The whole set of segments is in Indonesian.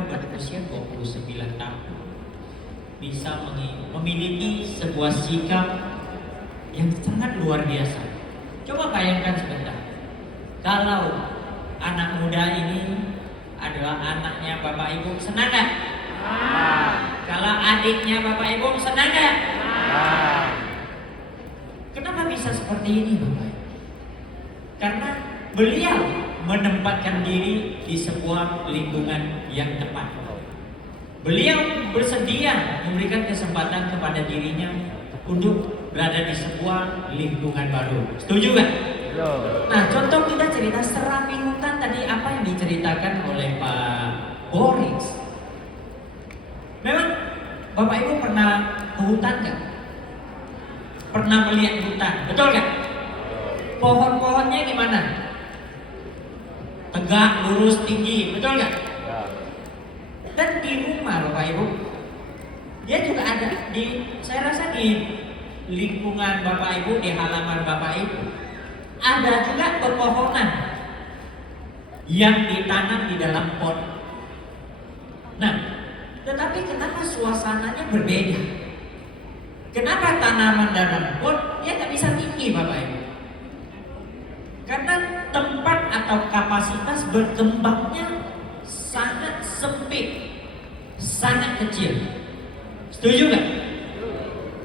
muda berusia 29 tahun bisa memiliki sebuah sikap yang sangat luar biasa. Coba bayangkan sebentar, kalau anak muda ini adalah anaknya Bapak Ibu, senang gak? Kalau adiknya Bapak Ibu, senang gak? Kenapa bisa seperti ini Bapak Ibu? Karena beliau menempatkan diri di sebuah lingkungan yang tepat. Beliau bersedia memberikan kesempatan kepada dirinya untuk berada di sebuah lingkungan baru. Setuju gak? Nah, contoh kita cerita Serapi Hutan tadi, apa yang diceritakan oleh Pak Boris. Memang Bapak Ibu pernah ke hutan gak? Pernah melihat hutan, betul gak? Pohon-pohonnya gimana? Tegak, lurus, tinggi, betul gak? Dan di rumah Bapak Ibu, dia juga ada saya rasa di lingkungan Bapak Ibu, di halaman Bapak Ibu, ada juga pepohonan yang ditanam di dalam pot. Nah, tetapi kenapa suasananya berbeda? Kenapa tanaman dalam pot dia nggak bisa tinggi Bapak Ibu? Karena tempat atau kapasitas berkembangnya sangat sempit, sangat kecil. Setuju gak?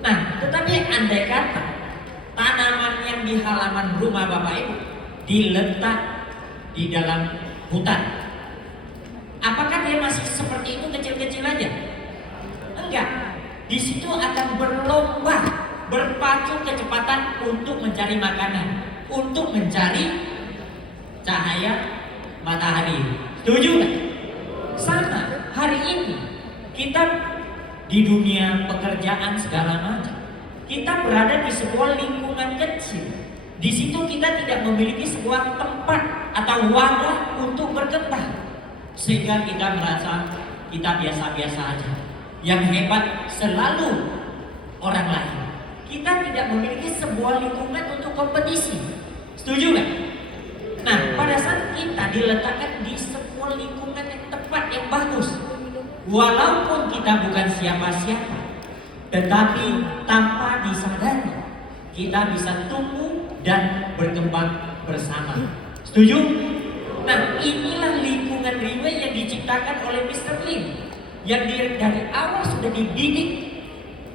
Nah, tetapi andai kata tanaman yang di halaman rumah Bapak Ibu diletak di dalam hutan, apakah dia masih seperti itu, kecil-kecil aja? Enggak. Di situ akan berlomba, berpacu kecepatan untuk mencari makanan, untuk mencari cahaya matahari. Setuju gak? Sama, hari ini kita di dunia pekerjaan segala macam, kita berada di sebuah lingkungan kecil. Di situ kita tidak memiliki sebuah tempat atau wadah untuk berkembang, sehingga kita merasa kita biasa-biasa aja. Yang hebat selalu orang lain. Kita tidak memiliki sebuah lingkungan untuk kompetisi. Setuju gak? Nah, pada saat kita diletakkan di sebuah lingkungan yang tepat, yang bagus, walaupun kita bukan siapa-siapa, tetapi tanpa disadari kita bisa tumbuh dan berkembang bersama. Setuju? Nah, inilah lingkungan Riwe yang diciptakan oleh Mr. Lim, yang dari awal sudah dididik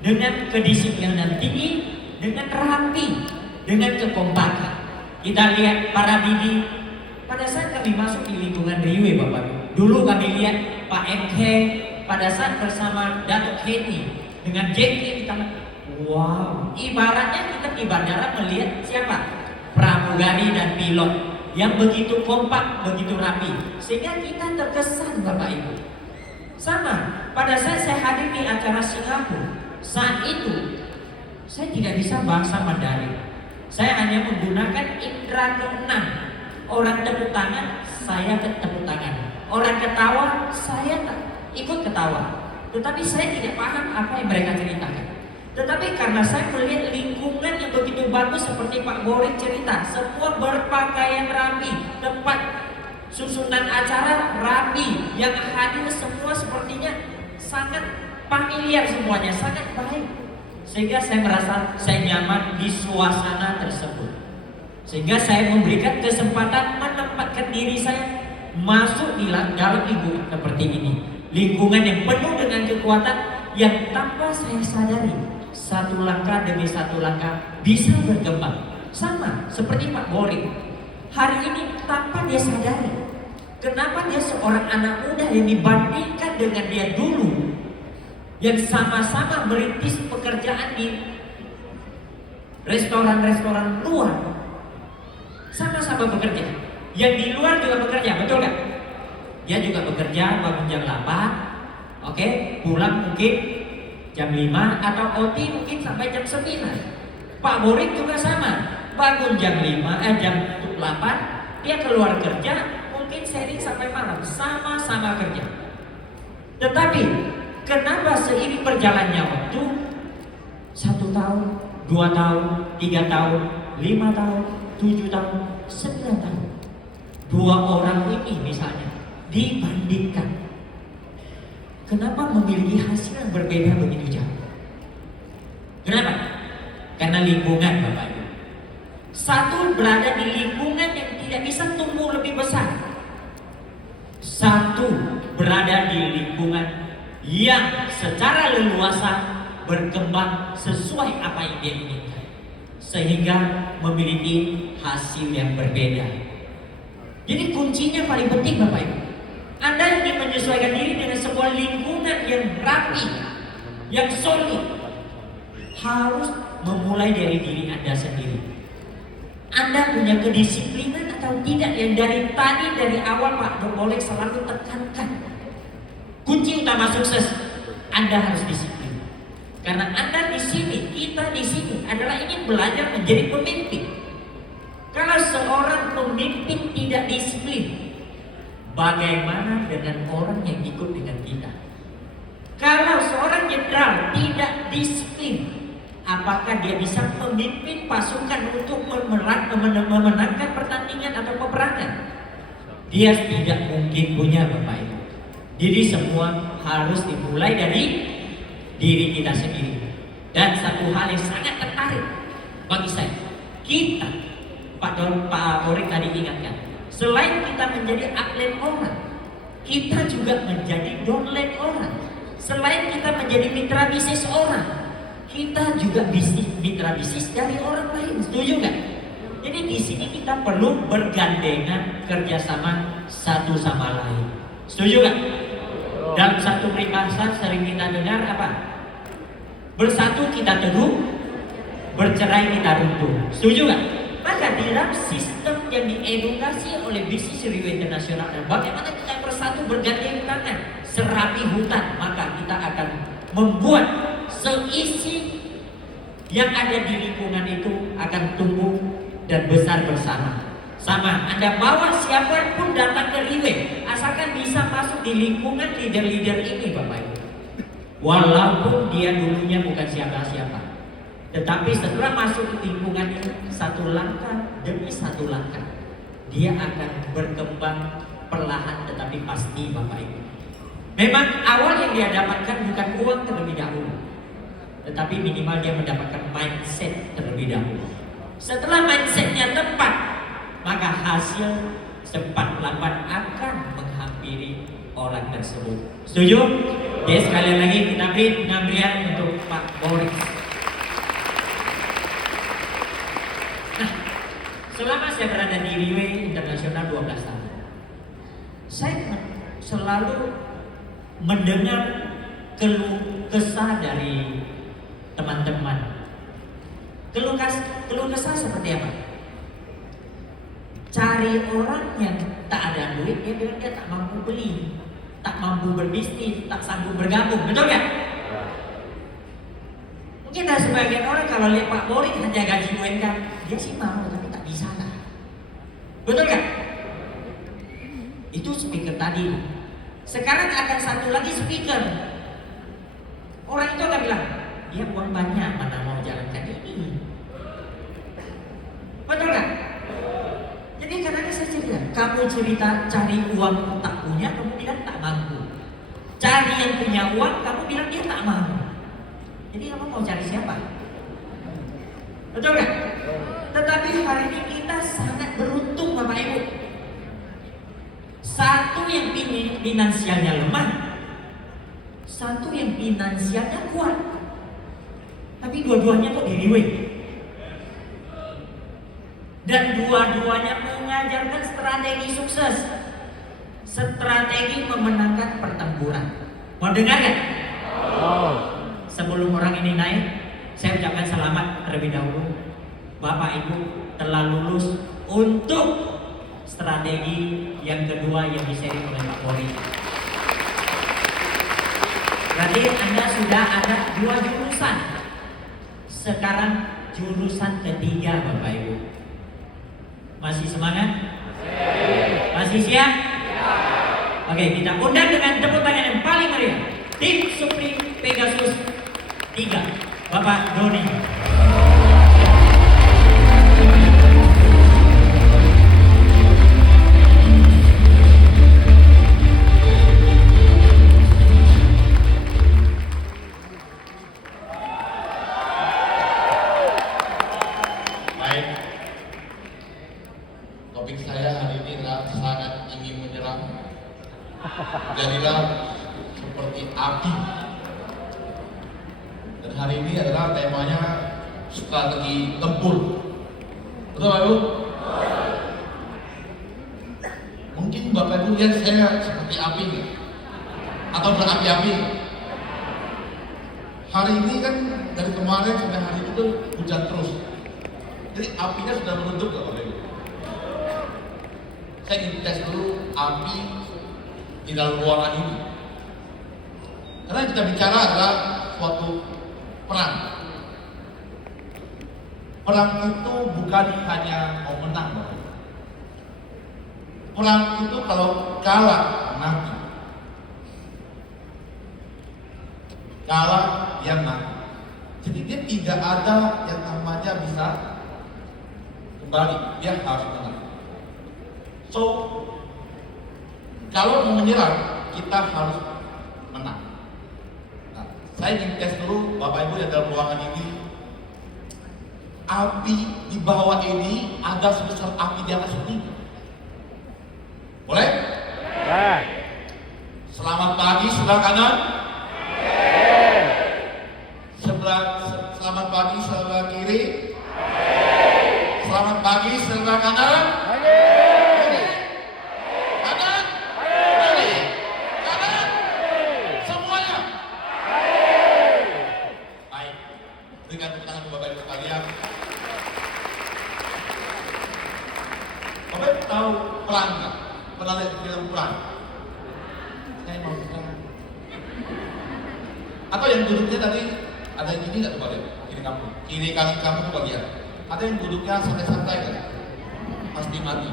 dengan kedisiplinan tinggi, dengan rapi, dengan kekompakan. Kita lihat para bibi, pada saat kami masuk di lingkungan Riwe Bapak, dulu kami lihat Pak MK pada saat bersama Datuk Heni dengan Jackie, kita wow, ibaratnya kita di bandara melihat siapa? Pramugari dan pilot yang begitu kompak, begitu rapi, sehingga kita terkesan Bapak Ibu. Sama, pada saat saya hadir di acara Singapura, saat itu saya tidak bisa bahasa Mandarin. Saya hanya menggunakan indera keenam. Orang tepuk tangan, saya tepuk tangan. Orang ketawa, saya ikut ketawa. Tetapi saya tidak paham apa yang mereka ceritakan. Tetapi karena saya melihat lingkungan yang begitu bagus seperti Pak Borik cerita, semua berpakaian rapi, tempat susunan acara rapi, yang hadir semua sepertinya sangat familiar semuanya, sangat baik. Sehingga saya merasa saya nyaman di suasana tersebut. Sehingga saya memberikan kesempatan menempatkan diri saya masuk di dalam lingkungan seperti ini. Lingkungan yang penuh dengan kekuatan yang tanpa saya sadari, satu langkah demi satu langkah bisa berkembang. Sama seperti Pak Borik. Hari ini tanpa dia sadari, kenapa dia seorang anak muda yang dibandingkan dengan dia dulu, yang sama-sama merintis pekerjaan di restoran-restoran luar, sama-sama bekerja. Yang di luar juga bekerja, betul gak? Dia juga bekerja bangun jam 8, oke, pulang mungkin jam 5 atau OT mungkin sampai jam 9. Pak Borik juga sama, bangun jam 8, dia keluar kerja, mungkin sharing sampai malam, sama-sama kerja. Tetapi kenapa seiring berjalannya waktu, 1 tahun, 2 tahun, 3 tahun, 5 tahun, 7 tahun, 9 tahun, 2 orang ini misalnya dibandingkan, kenapa memiliki hasil yang berbeda begitu jauh? Kenapa? Karena lingkungan Bapak Ibu. Satu berada di lingkungan yang tidak bisa tumbuh lebih besar. Satu berada di lingkungan yang secara leluasa berkembang sesuai apa yang dia inginkan, sehingga memiliki hasil yang berbeda. Jadi kuncinya paling penting Bapak Ibu, Anda ingin menyesuaikan diri dengan sebuah lingkungan yang rapi, yang solid, harus memulai dari diri Anda sendiri. Anda punya kedisiplinan atau tidak yang dari awal Pak Bolek selalu tekankan. Kunci utama sukses, Anda harus disiplin. Karena Anda di sini, kita di sini adalah ingin belajar menjadi pemimpin. Kalau seorang pemimpin tidak disiplin, bagaimana dengan orang yang ikut dengan kita? Kalau seorang jenderal tidak disiplin, apakah dia bisa memimpin pasukan untuk memenangkan pertandingan atau peperangan? Dia tidak mungkin punya Bapak Ibu. Jadi semua harus dimulai dari diri kita sendiri. Dan satu hal yang sangat tertarik bagi saya, kita, Pak Borik tadi ingatkan, selain kita menjadi upline orang, kita juga menjadi downline orang. Selain kita menjadi mitra bisnis orang, kita juga mitra bisnis dari orang lain. Setuju nggak? Jadi di sini kita perlu bergandengan kerjasama satu sama lain. Setuju nggak? Dalam satu peribahasa sering kita dengar apa? Bersatu kita teguh, bercerai kita runtuh. Setuju nggak? Maka dalam sistem yang diedukasi oleh bisnis review internasional, bagaimana kita bersatu bergandengan tangan serapi hutan, maka kita akan membuat seisi yang ada di lingkungan itu akan tumbuh dan besar bersama. Sama, Anda bawa siapapun datang ke Riwe, asalkan bisa masuk di lingkungan leader-leader ini Bapak Ibu. Walaupun dia dulunya bukan siapa-siapa, tetapi setelah masuk ke lingkungan ini, satu langkah demi satu langkah, dia akan berkembang perlahan tetapi pasti Bapak Ibu. Memang awal yang dia dapatkan bukan uang terlebih dahulu, tetapi minimal dia mendapatkan mindset terlebih dahulu. Setelah mindsetnya tepat, maka hasil cepat lambat akan menghampiri orang tersebut. Setuju? Jadi sekali lagi kita beri pengabdian untuk Pak Boris. Nah, selama saya berada di Riwe Internasional 12 tahun, saya selalu mendengar keluh kesah dari teman-teman. Keluh kesah seperti apa? Cari orang yang tak ada duit, dia bilang dia tak mampu beli, tak mampu berbisnis, tak sanggup bergabung, betul gak? Mungkin ada sebagian orang kalau lihat Pak Borik hanya gaji UMK, dia sih mau tapi tak bisa lah. Betul gak? Itu speaker tadi. Sekarang akan satu lagi speaker. Orang itu akan bilang, dia uang banyak, mana mau jalankan ini. Betul gak? Jadi karena saya cerita, kamu cerita cari uang tak punya, kamu bilang tak mampu. Cari yang punya uang, kamu bilang dia tak mampu. Jadi kamu mau cari siapa? Betul gak? Tetapi hari ini kita sangat beruntung Bapak Ibu. Satu yang finansialnya lemah, satu yang finansialnya kuat. Tapi dua-duanya kok diriwe. Dan dua-duanya mengajarkan strategi sukses, strategi memenangkan pertempuran. Mau dengar kan? Sebelum orang ini naik, saya ucapkan selamat terlebih dahulu. Bapak Ibu telah lulus untuk strategi yang kedua yang di-sharing oleh Pak Borik. Berarti Anda sudah ada 2 jurusan. Sekarang jurusan ketiga Bapak Ibu. Masih semangat? Masih siap? Oke, kita undang dengan tepuk tangan yang paling meriah tim Supreme Pegasus 3, Bapak Doni. Jadilah seperti api. Dan hari ini adalah temanya strategi tempur. Betul Bapak Ibu? Mungkin Bapak Ibu lihat saya seperti api nih, atau berapi-api. Hari ini kan dari kemarin sampai hari ini tuh hujan terus. Jadi apinya sudah meredup nggak Bapak Ibu? Saya ingin tes dulu api di dalam ruangan ini. Karena yang kita bicara adalah suatu perang. Perang itu bukan hanya mau menang, Bapak. Perang itu kalau kalah mati. Kalah dia mati. Jadi dia tidak ada yang namanya bisa kembali. Dia harus menang. So, kalau mau menyerang, kita harus menang. Nah, saya ingin tes dulu Bapak Ibu yang dalam ruangan ini. Api di bawah ini ada sebesar api di atas ini. Boleh? Ya. Selamat pagi sebelah kanan. Selamat pagi sebelah kiri. Selamat pagi sebelah kanan. Kanan. Kiri. Kanan. Semuanya. Baik. Berikan tepuk tangan Bapak Ibu sekalian. Bapak Ibu tahu perang nggak? Pernah lihat film perang? Saya mau perang. Atau yang duduknya tadi ada yang gini nggak tuh Bapak Ibu? Kiri kanan kamu tuh bagian. Ada yang duduknya santai-santai kan? Pasti mati.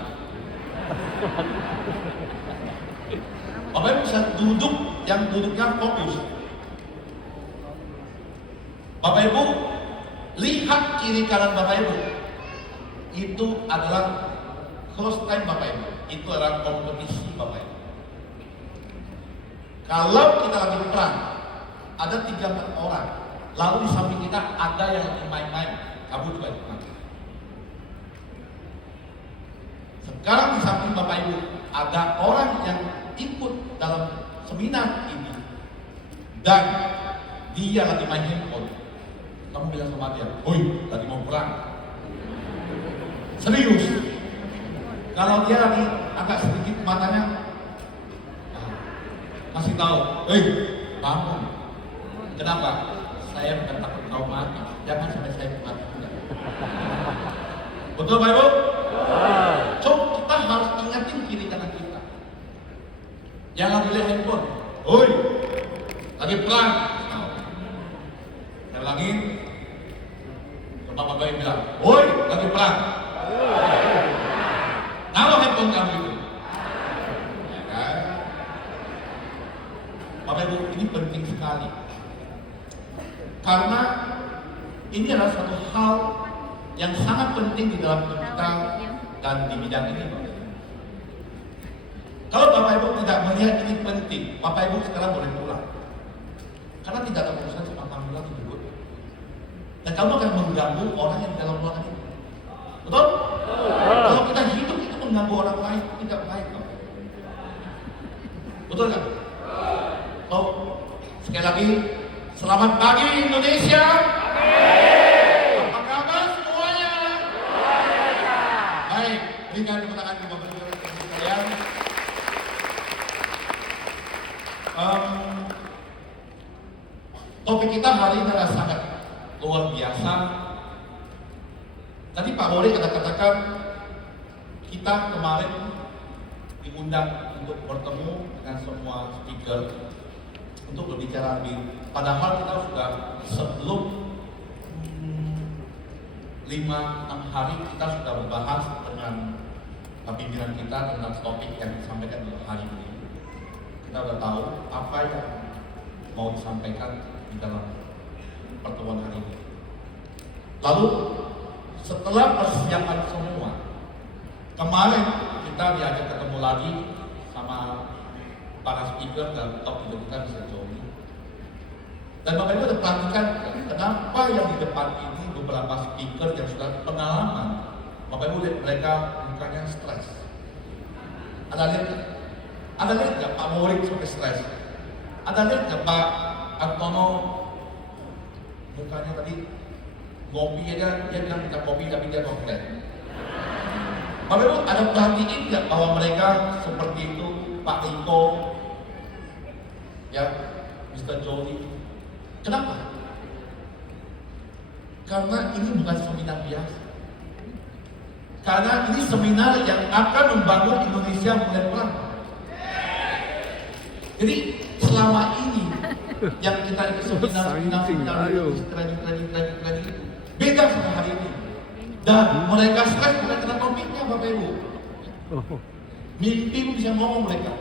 Bapak Ibu bisa duduk yang duduknya fokus. Bapak Ibu lihat kiri kanan Bapak Ibu. Itu adalah close time Bapak Ibu. Itu adalah kompetisi Bapak Ibu. Kalau kita lagi perang, ada 3-4 orang. Lalu di samping kita ada yang lagi main-main. Kamu juga ikut main. Sekarang di samping Bapak Ibu ada orang yang ikut dalam seminar ini dan dia lagi main handphone. Kamu bilang sama dia, "Woi, lagi mau perang." Serius. Kalau dia lagi agak sedikit matanya kasih tahu, "Hei, bangun." Kenapa? Saya bukan takut kau mati. Jangan sampai saya mati. Betul Pak Ibu? So, kita harus ingatin kiri kanan kita. Jangan lihat handphone. Oi, lagi perang. Saya lagi. Bapak Bapak bilang, oi, lagi perang. Taruh handphone kamu itu. Ya kan? Bapak Ibu, ini penting sekali. Karena ini adalah satu hal yang sangat penting di dalam hidup kita dan di bidang ini. Kalau Bapak Ibu tidak melihat ini penting, Bapak Ibu sekarang boleh pulang. Karena tidak ada urusan sama kamu lagi berikut. Dan kamu akan mengganggu orang yang di dalam ruangan ini. Betul? Kalau kita hidup itu mengganggu orang lain, tidak baik. Betul kan? Oh, sekali lagi, selamat pagi Indonesia. Apa kabar semuanya? Baik, berikan tepuk tangan kepada Bapak Ibu sekalian. Topik kita hari ini adalah sangat luar biasa. Tadi Pak Wori katakan kita kemarin diundang untuk bertemu dengan semua speaker untuk berbicara lebih. Padahal kita sudah sebelum 5-6 hari kita sudah membahas dengan pimpinan kita tentang topik yang disampaikan hari ini. Kita sudah tahu apa yang mau disampaikan di dalam pertemuan hari ini. Lalu setelah persiapan semua, kemarin kita diajak ketemu lagi sama para speaker dan top leader kita bisa join. Dan Bapak Ibu ada perhatikan kenapa yang di depan ini beberapa speaker yang sudah pengalaman. Bapak Ibu lihat mereka mukanya stres. Ada lihat? Ada lihat nggak Pak Morik sampai stres? Ada lihat nggak Pak Antono mukanya tadi ngopi aja dia bilang minta kopi tapi dia komplain. Bapak Ibu ada perhatiin nggak bahwa mereka seperti itu, Pak Riko, ya, Mr. Jody. Kenapa? Karena ini bukan seminar biasa. Karena ini seminar yang akan membangun Indonesia mulai pelan. Jadi selama ini yang kita ikut seminar itu beda sama hari ini. Dan mereka stres bukan karena topiknya, Bapak Ibu. Mimpi bisa ngomong mereka.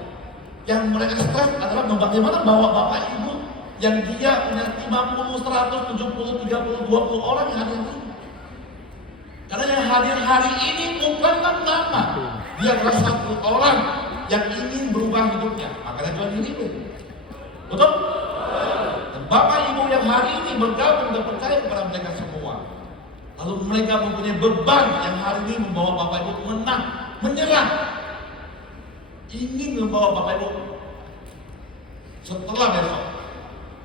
Yang mereka stres adalah bagaimana bawa Bapak Ibu yang dia punya 50, 100, 70, 30, 20 orang yang hadir ini. Karena yang hadir hari ini bukanlah nama. Dia adalah satu orang yang ingin berubah hidupnya. Makanya jual diri. Betul? Dan Bapak Ibu yang hari ini bergabung dan percaya kepada mereka semua. Lalu mereka mempunyai beban yang hari ini membawa Bapak Ibu menang, menyerah. Ingin membawa Bapak Ibu setelah besok,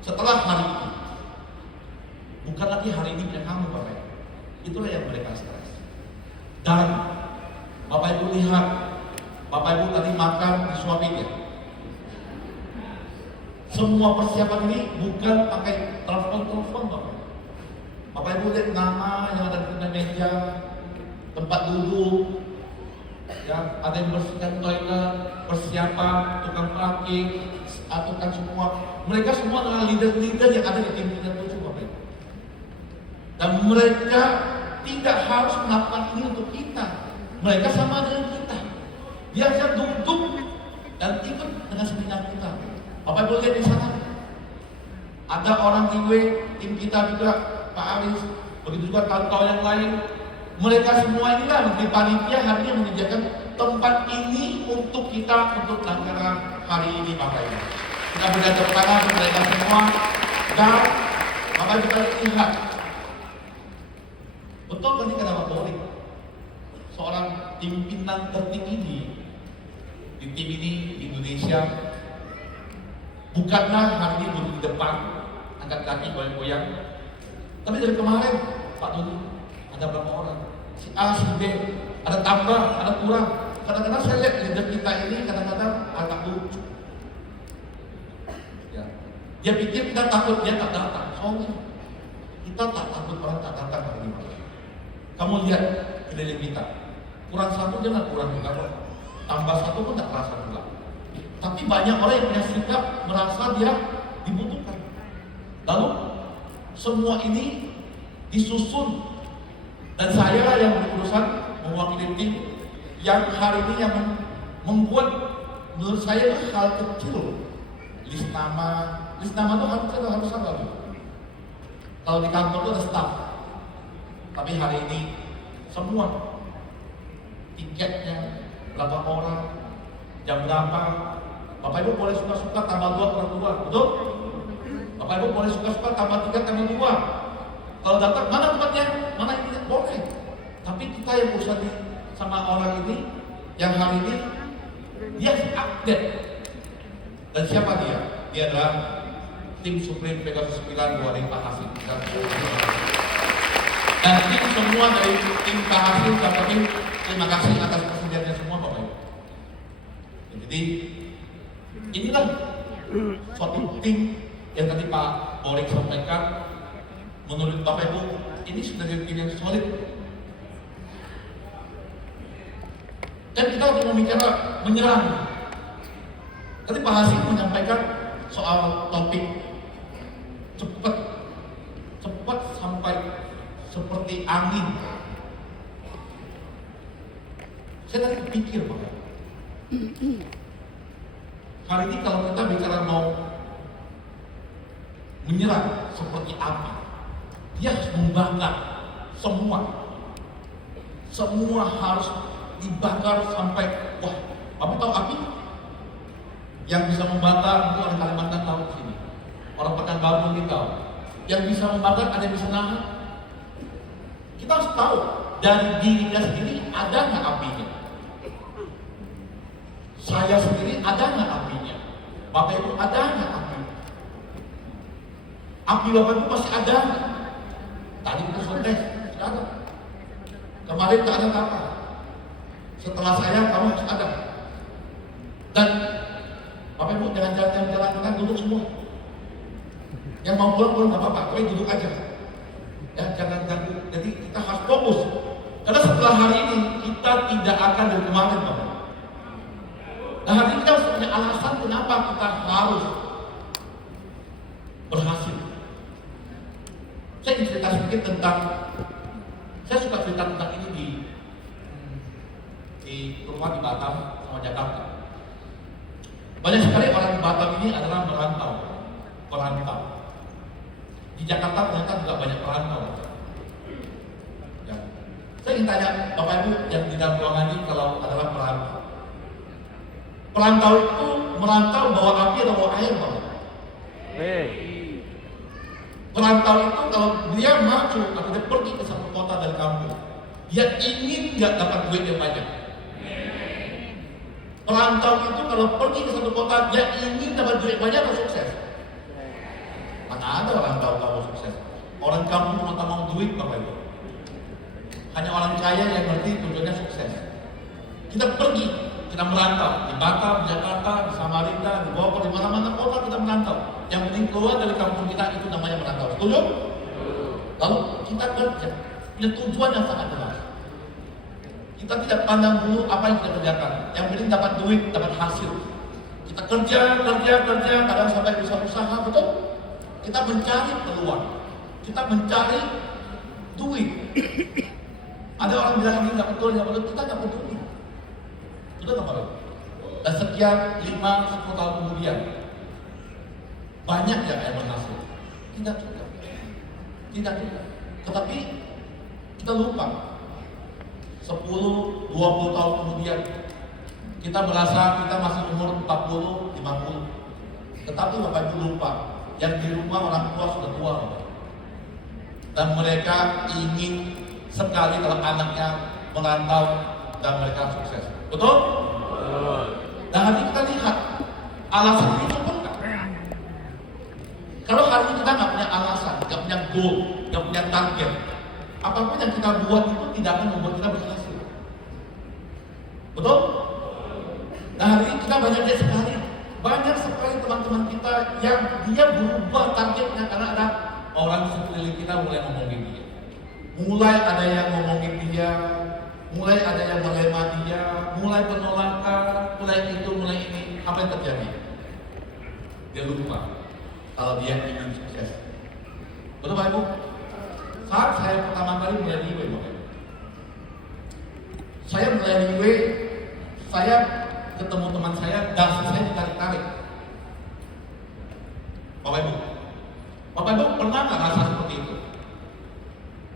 setelah hari ini. Bukan lagi hari ini punya kamu, Bapak Ibu. Itulah yang mereka stres. Dan Bapak Ibu lihat, Bapak Ibu tadi makan disuapin ya. Semua persiapan ini bukan pakai telepon Bapak. Bapak Ibu lihat nama yang ada di meja, tempat duduk, ya, ada yang bersihkan toilet, persiapan, tukang parkir, tukang semua. Mereka semua adalah leader-leader yang ada di tim 37, Bapak Ibu. Dan mereka tidak harus melakukan ini untuk kita. Mereka sama dengan kita. Dia bisa duduk dan ikut dengan seminar kita. Bapak Ibu lihat di sana. Ada orang IW, tim kita juga, Pak Aris, begitu juga kawan-kawan yang lain. Mereka semua inilah menjadi panitia hari ini menyediakan tempat ini untuk kita untuk acara hari ini, Bapak Ibu. Kita berikan tepuk tangan untuk mereka semua. Dan Bapak Ibu lihat, betul tadi kata Pak Borik, seorang pimpinan tertinggi di tim ini di Indonesia, bukanlah hari ini duduk di depan, angkat kaki goyang-goyang. Tapi dari kemarin, Pak Dodi, ada berapa orang? Si A, si B, ada tambah, ada kurang. Kadang-kadang saya lihat leader kita ini kadang-kadang agak lucu. Ya. Dia pikir kita takut dia tak datang. Soalnya kita tak takut orang tak datang hari ini. Kamu lihat keliling kita, kurang satu dia nggak kurang juga, tambah satu pun tak terasa juga. Tapi banyak orang yang punya sikap merasa dia dibutuhkan. Lalu semua ini disusun dan saya yang berurusan mewakili tim yang hari ini yang membuat menurut saya itu hal kecil. List nama itu harus ada. Kalau di kantor itu ada staff. Tapi hari ini semua tiketnya berapa orang, jam berapa. Bapak Ibu boleh suka-suka tambah 2 kurang 2, betul? Bapak Ibu boleh suka-suka tambah 3 tambah 2. Kalau datang mana tempatnya, mana ini boleh. Tapi kita yang urusan sama orang ini, yang hari ini dia update. Dan siapa dia? Dia adalah tim Supreme Pegasus 9 dari Pak Hasim. Dan tim semua dari tim Pak Hasim dan kami terima kasih atas persediaannya semua, Bapak Ibu. Jadi inilah suatu tim yang tadi Pak Borik sampaikan. Menurut Bapak Ibu, ini sudah jadi tim yang solid. Dan kita untuk memikirkan menyerang. Tadi Pak Hasim menyampaikan soal topik cepat sampai seperti angin. Saya tadi pikir, Pak. Hari ini kalau kita bicara mau menyerang seperti api, dia harus membakar semua harus dibakar sampai wah. Bapak tahu api yang bisa membakar itu orang Kalimantan tahu di sini, orang Pekanbaru mungkin tahu. Yang bisa membakar ada yang bisa nahan. Kita harus tahu dari diri kita sendiri ada nggak apinya. Saya sendiri ada nggak apinya? Bapak Ibu ada nggak api? Api Bapak Ibu masih ada nggak? Tadi kita sudah tes, tidak ada. Kemarin tak ada apa. Setelah saya, kamu harus ada. Dan Bapak Ibu jangan jalan-jalan, duduk semua. Yang mau pulang nggak apa-apa, tapi duduk aja. Ya, jangan ganggu. Jadi kita harus fokus. Karena setelah hari ini kita tidak akan dari kemarin, Bapak. Nah, hari ini kita harus punya alasan kenapa kita harus berhasil. Saya ingin cerita sedikit tentang, saya suka cerita tentang ini di rumah di Batam sama Jakarta. Banyak sekali orang di Batam ini adalah merantau. Di Jakarta ternyata juga banyak perantau. Ya. Saya ingin tanya Bapak Ibu yang di dalam ruangan ini kalau adalah perantau. Perantau itu merantau bawa api atau bawa air, Bapak? Perantau itu kalau dia maju atau dia pergi ke satu kota dari kampung, dia ingin nggak dapat duit yang banyak. Perantau itu kalau pergi ke satu kota, dia ingin dapat duit banyak atau sukses? Mana ada orang tahu sukses? Orang kampung cuma mau duit, Bapak Ibu. Hanya orang kaya yang ngerti tujuannya sukses. Kita pergi, kita merantau di Batam, Jakarta, di Samarinda, di Bogor, di mana-mana kota kita merantau. Yang penting keluar dari kampung kita itu namanya merantau. Setuju? Lalu kita kerja, punya tujuan yang sangat jelas. Kita tidak pandang dulu apa yang kita kerjakan. Yang penting dapat duit, dapat hasil. Kita kerja, kadang sampai bisa usaha, betul? Kita mencari peluang, kita mencari duit. Ada orang bilang ini nggak betul, kita nggak peduli. Betul nggak Pak? Dan sekian 5-10 tahun kemudian, banyak yang berhasil. Tidak juga. Tetapi kita lupa. 10-20 tahun kemudian, kita merasa kita masih umur 40-50. Tetapi Bapak Ibu lupa, yang di rumah orang tua sudah tua. Dan mereka ingin sekali kalau anaknya merantau dan mereka sukses. Betul? Dan hari ini kita lihat alasan ini cukup nggak? Kalau hari ini kita nggak punya alasan, nggak punya goal, nggak punya target, apapun yang kita buat itu tidak akan membuat kita berhasil. Betul? Nah hari ini kita banyak sekali teman-teman kita yang dia berubah targetnya karena ada orang sekeliling kita mulai ngomongin dia. Mulai ada yang ngomongin dia, mulai ada yang melema dia, mulai penolakan, mulai itu, mulai ini. Apa yang terjadi? Dia lupa kalau dia ingin sukses. Betul Pak Ibu? Saat saya pertama kali mulai liwe, Bapak Ibu. Saya mulai liwe, saya ketemu teman saya, dasi saya ditarik-tarik. Bapak Ibu pernah nggak rasa seperti itu?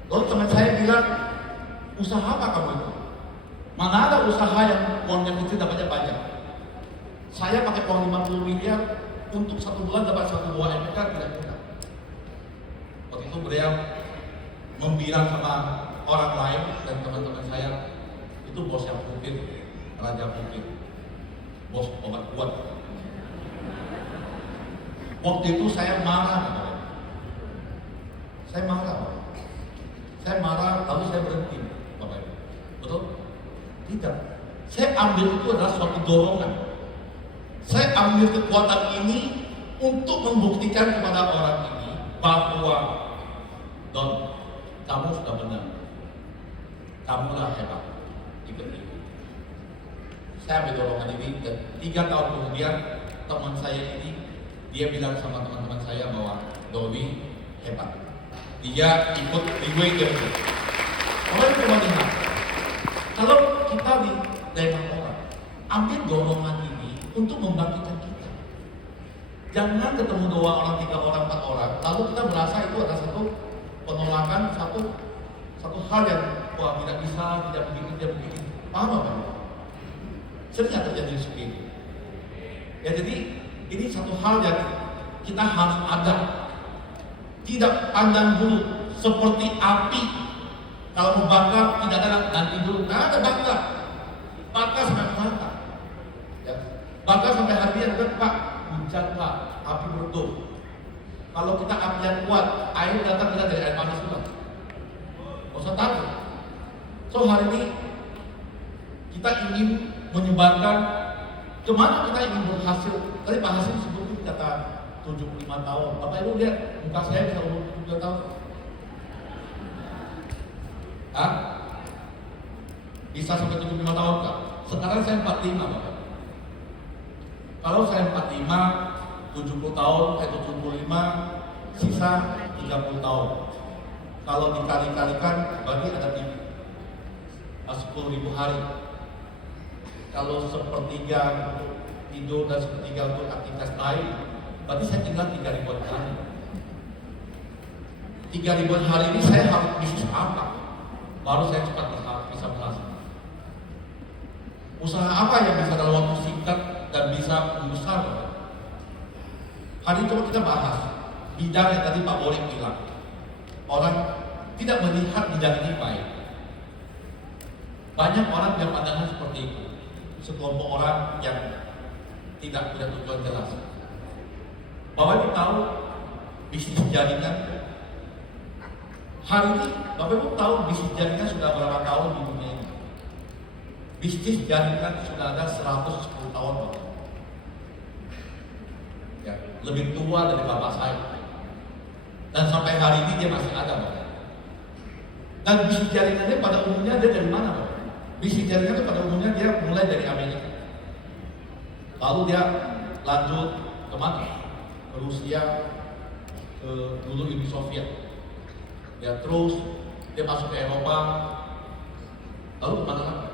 Lalu teman saya bilang, usaha apa kamu itu? Mana ada usaha yang uangnya kecil dapatnya banyak? Saya pakai uang 50 miliar untuk 1 bulan dapat 1 buah MK, tidak bisa. Waktu itu beliau membilang sama orang lain dan teman-teman saya, itu bos yang mungkin, raja mungkin, bos obat kuat. Waktu itu saya marah, saya marah, lalu saya berhenti, Bapak Ibu. Betul? Tidak. Saya ambil itu adalah suatu dorongan. Saya ambil kekuatan ini untuk membuktikan kepada orang ini bahwa Don, kamu sudah benar. Kamulah hebat. Ikut. Saya ambil dorongan ini dan 3 tahun kemudian teman saya ini dia bilang sama teman-teman saya bahwa Doni hebat. Dia ikut liwe dia. Kalau cuma lihat, kalau kita di daerah orang, ambil dorongan ini untuk membangkitkan kita. Jangan ketemu 2 orang, 3 orang, 4 orang, lalu kita merasa itu adalah satu penolakan, satu hal yang wah tidak bisa, tidak begini. Paham apa? Sering terjadi seperti itu. Ya jadi ini satu hal yang kita harus ada. Tidak pandang dulu seperti api. Kalau mau bakar tidak ada nanti dulu. Nggak ada bakar. Bakar sampai mata. Ya. Bahkan sampai hari ini ada Pak, hujan Pak, api meletup. Kalau kita apian kuat, air datang kita dari air panas juga. Nggak usah takut. So hari ini kita ingin menyebarkan kemana kita ingin berhasil. Tadi Pak Hasim sebut kata 75 tahun. Bapak Ibu lihat muka saya bisa umur 73 tahun. Hah? Bisa sampai 75 tahun Kak? Sekarang saya 45 Bapak. Kalau saya 45, 70 tahun, 75, sisa 30 tahun. Kalau dikali-kalikan, berarti ada 10.000 hari. Kalau sepertiga tidur dan sepertiga untuk aktivitas lain, berarti saya tinggal 3.000 hari. 3.000 hari ini saya harus bisnis apa? Baru saya cepat bisa berhasil. Usaha apa yang bisa dalam waktu singkat dan bisa besar? Hari itu kita bahas bidang yang tadi Pak Borik bilang. Orang tidak melihat bidang ini baik. Banyak orang yang pandangan seperti itu. Sekelompok orang yang tidak punya tujuan jelas. Bapak Ibu tahu bisnis jaringan. Hari ini Bapak Ibu tahu bisnis jaringan sudah berapa tahun di dunia ini? Bisnis jaringan sudah ada 110 tahun Bapak. Ya, lebih tua dari bapak saya. Dan sampai hari ini dia masih ada Bapak. Dan bisnis jaringannya pada umumnya dia dari mana Bapak? Bisnis jaringan itu pada umumnya dia mulai dari Amerika. Lalu dia lanjut ke mana? Ke Rusia, ke dulu Uni Soviet. Ya terus dia masuk ke Eropa. Lalu kemana lagi?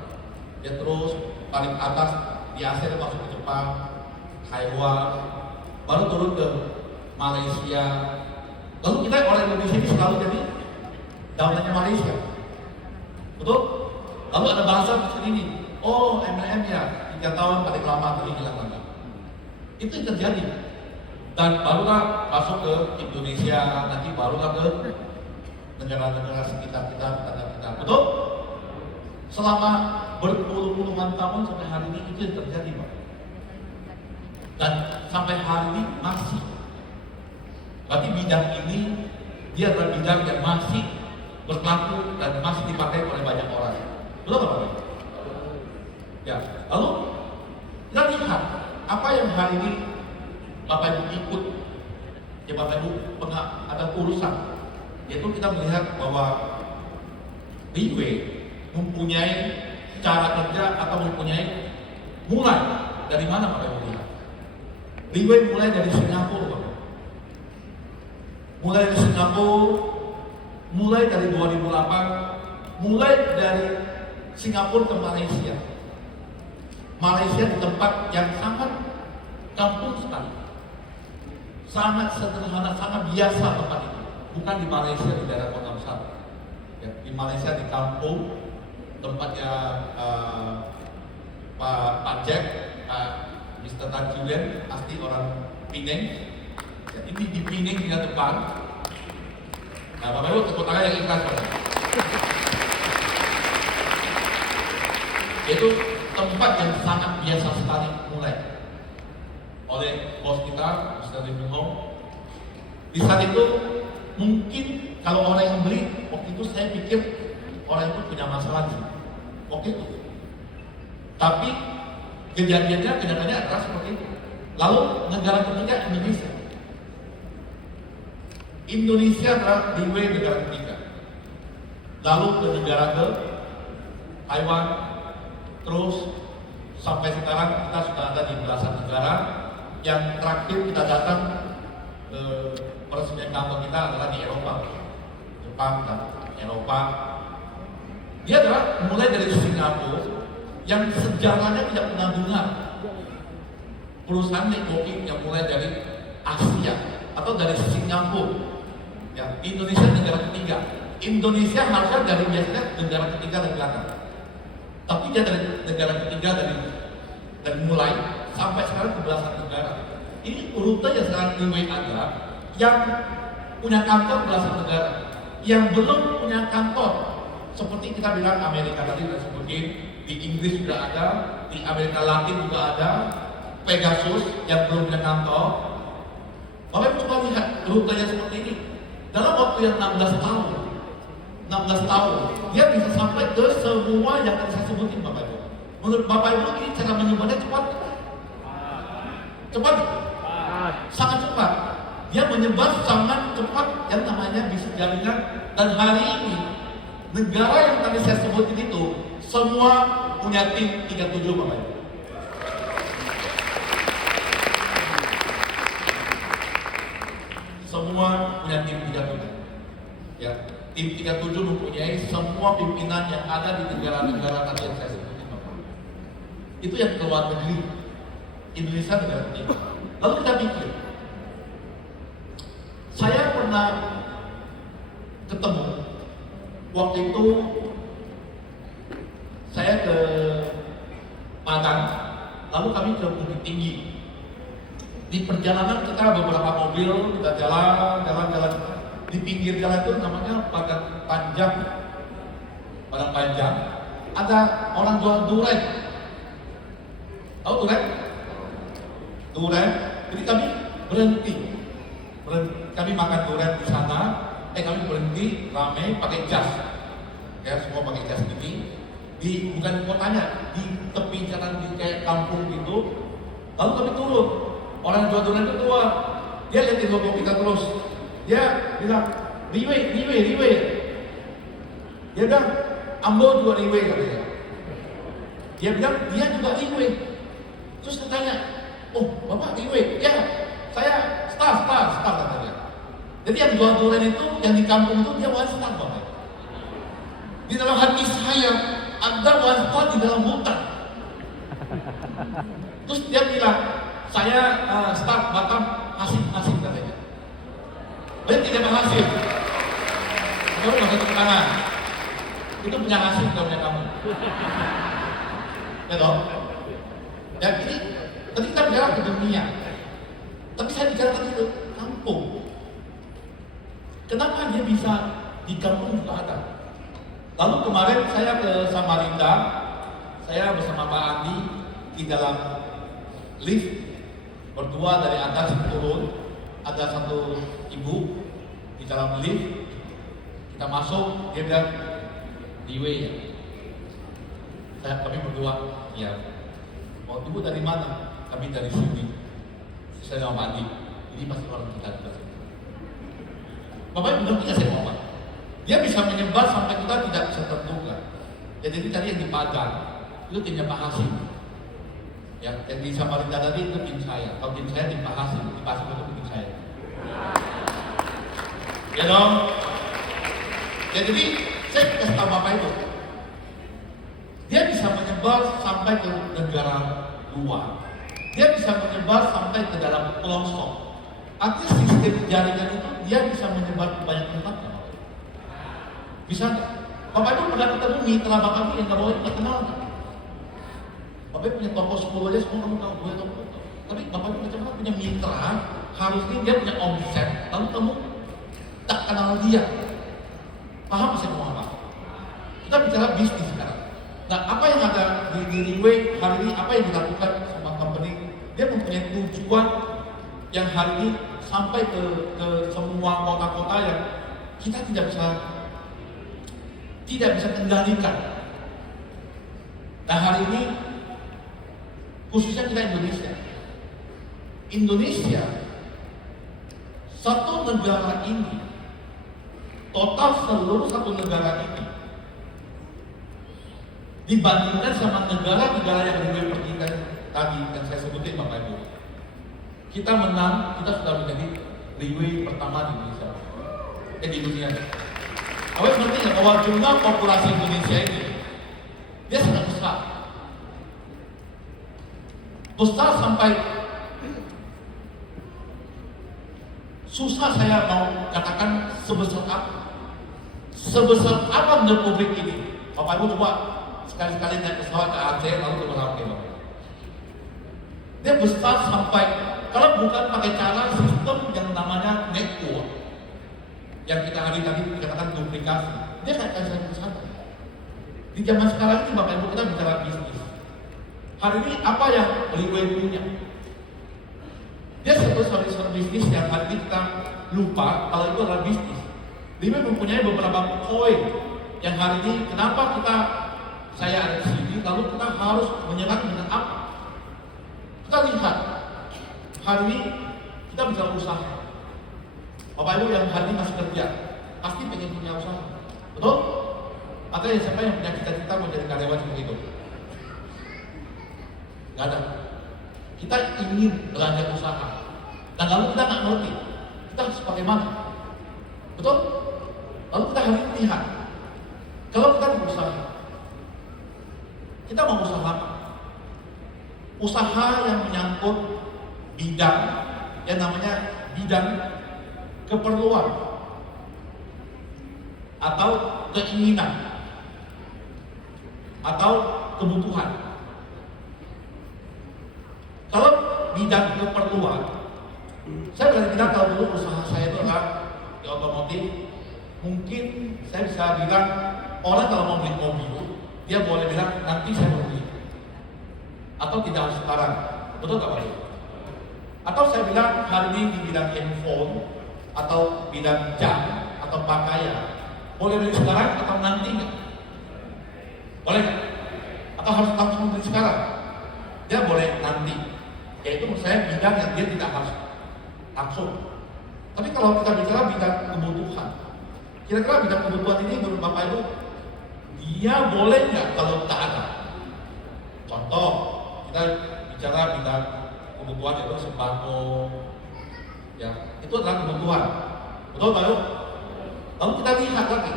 Dia terus paling atas di Asia dia masuk ke Jepang, Taiwan, baru turun ke Malaysia. Lalu kita orang Indonesia ini selalu jadi daulatnya Malaysia. Betul? Lalu ada bahasa di sini, oh MLM ya 3 tahun paling lama tadi hilang lagi. Itu yang terjadi. Dan barulah masuk ke Indonesia, nanti barulah ke negara-negara sekitar kita, tetangga kita. Betul? Selama berpuluh-puluhan tahun sampai hari ini itu yang terjadi Pak. Dan sampai hari ini masih. Berarti bidang ini dia adalah bidang yang masih berlaku dan masih dipakai oleh banyak orang. Betul nggak Pak? Ya. Lalu kita lihat apa yang hari ini Bapak Ibu ikut, ya Bapak Ibu pernah ada urusan, yaitu kita melihat bahwa Liwei mempunyai cara kerja atau mempunyai mulai dari mana Bapak Ibu lihat? Liwei mulai dari Singapura Bapak. Mulai dari Singapura, mulai dari 2008, mulai dari Singapura ke Malaysia. Malaysia di tempat yang sangat kampung sekali, sangat sederhana, sangat biasa tempat itu. Bukan di Malaysia di daerah kota besar. Ya, di Malaysia di kampung, tempatnya Pak Jack, Mr. Tan Julian, asli orang Penang. Ya, ini di Penang di depan. Nah, Bapak Ibu tepuk tangan yang ikhlas. Itu tempat yang sangat biasa sekali mulai oleh bos kita, Mr. Lim Yung Hong. Di saat itu mungkin kalau orang yang beli waktu itu saya pikir orang itu punya masalah sih waktu itu. Tapi kenyataannya adalah seperti itu. Lalu negara ketiga Indonesia. Indonesia adalah Liwei negara ketiga. Lalu ke negara ke Taiwan. Terus sampai sekarang kita sudah ada di belasan negara. Yang terakhir kita datang peresmian kantor kita adalah di Eropa, Jepang dan Eropa. Dia adalah mulai dari Singapura yang sejarahnya tidak pernah dengar perusahaan networking yang mulai dari Asia atau dari Singapura. Ya, Indonesia negara ketiga. Indonesia harusnya dari biasanya negara ketiga dari belakang. Tapi dia dari negara ketiga dari mulai sampai sekarang ke belasan negara. Ini urutan yang sekarang Liwei ada, yang punya kantor belasan negara, yang belum punya kantor. Seperti kita bilang Amerika tadi sudah sebutin, di Inggris juga ada, di Amerika Latin juga ada, Pegasus yang belum punya kantor, Bapak Ibu coba lihat rutenya seperti ini. Dalam waktu yang 16 tahun, dia bisa sampai ke semua yang tadi saya sebutin Bapak Ibu. Menurut Bapak Ibu ini cara menyebarnya cepat? Cepat? Sangat cepat. Dia menyebar sangat cepat yang namanya bisnis jaringan. Dan hari ini negara yang tadi saya sebutin itu semua punya tim 37 Bapak Ibu. Semua punya tim 37. Ya, tim 37 mempunyai semua pimpinan yang ada di negara-negara tadi yang saya sebutin Bapak. Itu yang keluar negeri. Indonesia negara ketiga. Lalu kita pikir, saya pernah ketemu waktu itu saya ke Padang, lalu kami ke Bukit Tinggi. Di perjalanan kita beberapa mobil, kita jalan. Di pinggir jalan itu namanya Padang Panjang. Ada orang jual durian. Tahu durian? Jadi kami berhenti. Kami makan durian di sana. Kami berhenti, ramai, pakai jas. Ya, semua pakai jas ini. Bukan kotanya, di tepi jalan di kayak kampung gitu. Lalu kami turun. Orang jual durian itu tua. Dia lihatin logo kita terus. Dia bilang, Riwe. Dia bilang, Ambo juga Riwe katanya. Dia bilang, dia juga Riwe. Terus saya tanya, oh Bapak Riwe? Ya, saya Star katanya. Jadi yang jual durian itu, yang di kampung itu dia one star Bapak. Di dalam hati saya, ada one star di dalam hutan. Terus dia bilang, saya Star Batam asik katanya. Dia tidak berhasil. Kamu nggak tepuk tangan. Itu punya hasil bukan punya kamu. Ya toh? Dan ini tadi kita bicara ke dunia. Tapi saya bicara tadi ke kampung. Kenapa dia bisa di kampung juga ada? Lalu kemarin saya ke Samarinda, saya bersama Pak Andi di dalam lift, berdua dari atas turun, ada satu ibu di dalam lift, kita masuk, dia bilang, Diwe ya? Kami berdua, ya. Oh, ibu dari mana? Kami dari sini. Saya sama Pak Andi, ini pasti orang kita juga. Bapak Ibu ngerti nggak saya ngomong apa? Dia bisa menyebar sampai kita tidak bisa terduga. Ya, jadi tadi yang di Padang itu timnya Pak Hasim. Ya, yang di Samarinda tadi itu tim saya. Kalau tim saya tim Pak Hasim, di Pasir itu tim saya. Ya dong. Ya, jadi saya kasih tahu Bapak Ibu, dia bisa menyebar sampai ke negara luar. Dia bisa menyebar sampai ke dalam pelosok. Artinya sistem jaringan itu dia bisa menyebar ke banyak tempat. Bisa nggak? Bapak Ibu pernah ketemu mitra Bapak Ibu yang Bapak Ibu nggak kenal nggak? Bapak Ibu punya toko 10 aja semua kamu tahu, boleh toko. Tapi Bapak Ibu macam punya mitra, harusnya dia punya omset, lalu kamu tak kenal dia. Paham saya ngomong apa? Kita bicara bisnis sekarang. Nah, apa yang ada di Riwe hari ini, apa yang dilakukan sama company? Dia mempunyai tujuan yang hari ini sampai ke semua kota-kota yang kita tidak bisa kendalikan. Nah, hari ini khususnya kita Indonesia satu negara ini, total seluruh satu negara ini dibandingkan sama negara-negara yang dipergikan tadi yang saya sebutin Bapak Ibu, kita menang, kita sudah menjadi Riwe pertama di Indonesia, di dunia. Apa seperti bahwa jumlah populasi Indonesia ini dia sangat besar sampai susah saya mau katakan sebesar apa Republik ini. Bapak Ibu coba sekali-kali naik pesawat ke Aceh lalu ke Merauke. Dia besar sampai, kalau bukan pakai cara sistem yang namanya network, yang kita hari tadi dikatakan duplikasi, dia akan saya besar. Di zaman sekarang ini Bapak Ibu kita bicara bisnis. Hari ini apa yang Riwe punya? satu bisnis yang hari ini kita lupa kalau itu adalah bisnis. Liwe mempunyai beberapa poin yang hari ini kenapa saya ada di sini, lalu kita harus menyerang dengan apa? Kita lihat hari ini kita bicara usaha. Bapak Ibu yang hari ini masih kerja, pasti pengen punya usaha, betul? Atau siapa yang punya cita-cita mau jadi karyawan seperti itu? Gak ada. Kita ingin beranjak usaha, dan lalu kita nggak ngerti kita harus bagaimana, betul? Lalu kita harus lihat kalau kita berusaha, kita mau usaha apa? Usaha yang menyangkut bidang yang namanya bidang keperluan atau keinginan atau kebutuhan. Kalau bidang keperluan, saya berani bilang kalau dulu usaha saya itu adalah di otomotif, mungkin saya bisa bilang orang kalau mau beli mobil, dia boleh bilang nanti saya mau beli, atau tidak harus sekarang, betul nggak Pak? Atau saya bilang hari ini di bidang handphone atau bidang jam atau pakaian, boleh beli sekarang atau nanti nggak? Boleh nggak? Atau harus langsung beli sekarang? Dia boleh nanti. Yaitu menurut saya bidang yang dia tidak harus langsung. Tapi kalau kita bicara bidang kebutuhan, kira-kira bidang kebutuhan ini menurut Bapak Ibu, dia boleh nggak kalau tak ada? Contoh, kita bicara bidang kebutuhan yaitu sembako, ya itu adalah kebutuhan, betul Pak Ibu? Lalu kita lihat lagi,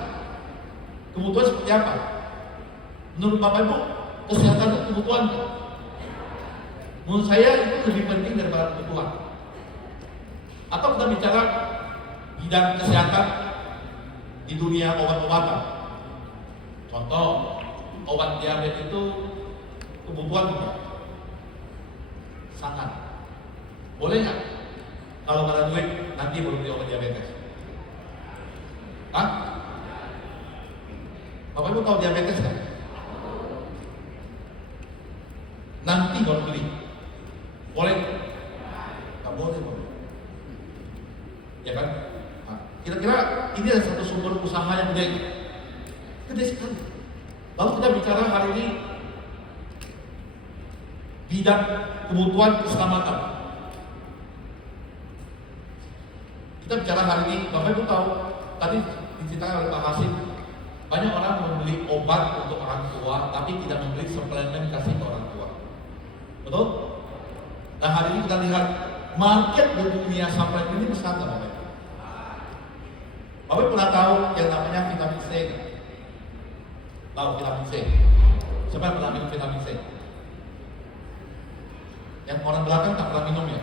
kebutuhan seperti apa? Menurut Bapak Ibu, kesehatan itu kebutuhan nggak? Menurut saya itu lebih penting daripada kebutuhan. Atau kita bicara bidang kesehatan di dunia obat-obatan. Contoh, obat diabetes itu kebutuhan bukan? Sangat. Boleh nggak? Kalau nggak ada duit, nanti baru beli obat diabetes. Hah? Bapak Ibu tahu diabetes kan? Nanti baru beli. Boleh? Nggak boleh, Bapak. Ya kan? Nah, kira-kira ini adalah satu sumber usaha yang gede sekali. Lalu kita bicara hari ini bidang kebutuhan keselamatan. Kita bicara hari ini, Bapak Ibu tahu tadi diceritakan oleh Pak Hasim, banyak orang membeli obat untuk orang tua, tapi tidak membeli suplemen kasih ke orang tua. Betul? Nah hari ini kita lihat market di dunia suplemen ini besar nggak Bapak Ibu? Bapak Ibu pernah tahu yang namanya vitamin C? Tahu vitamin C? Siapa yang pernah minum vitamin C? Yang orang belakang tak pernah minum ya?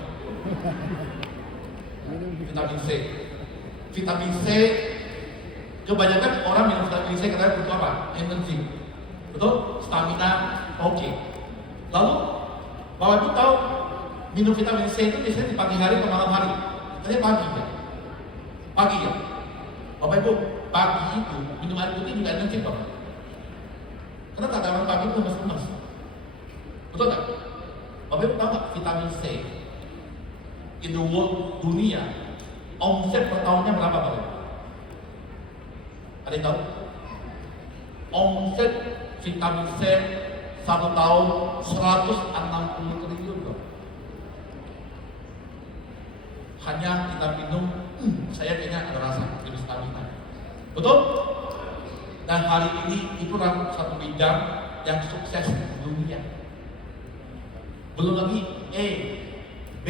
Vitamin C. Vitamin C, kebanyakan orang minum vitamin C katanya butuh apa? Energi. Betul? Stamina, oke. Lalu, Bapak Ibu tahu minum vitamin C itu biasanya di pagi hari atau malam hari? Katanya pagi ya? Pagi ya? Bapak Ibu, pagi itu minum air putih juga energi Bapak. Karena tak ada orang pagi itu lemas-lemas. Betul nggak? Bapak Ibu tahu nggak vitamin C in the world dunia omset per tahunnya berapa Bapak Ibu? Ada yang tahu? Omset vitamin C satu tahun 160 triliun Bapak. Hanya kita minum, saya kayaknya ada rasa lebih stamina. Betul? Dan hari ini itu adalah satu bidang yang sukses di dunia. Belum lagi A, B,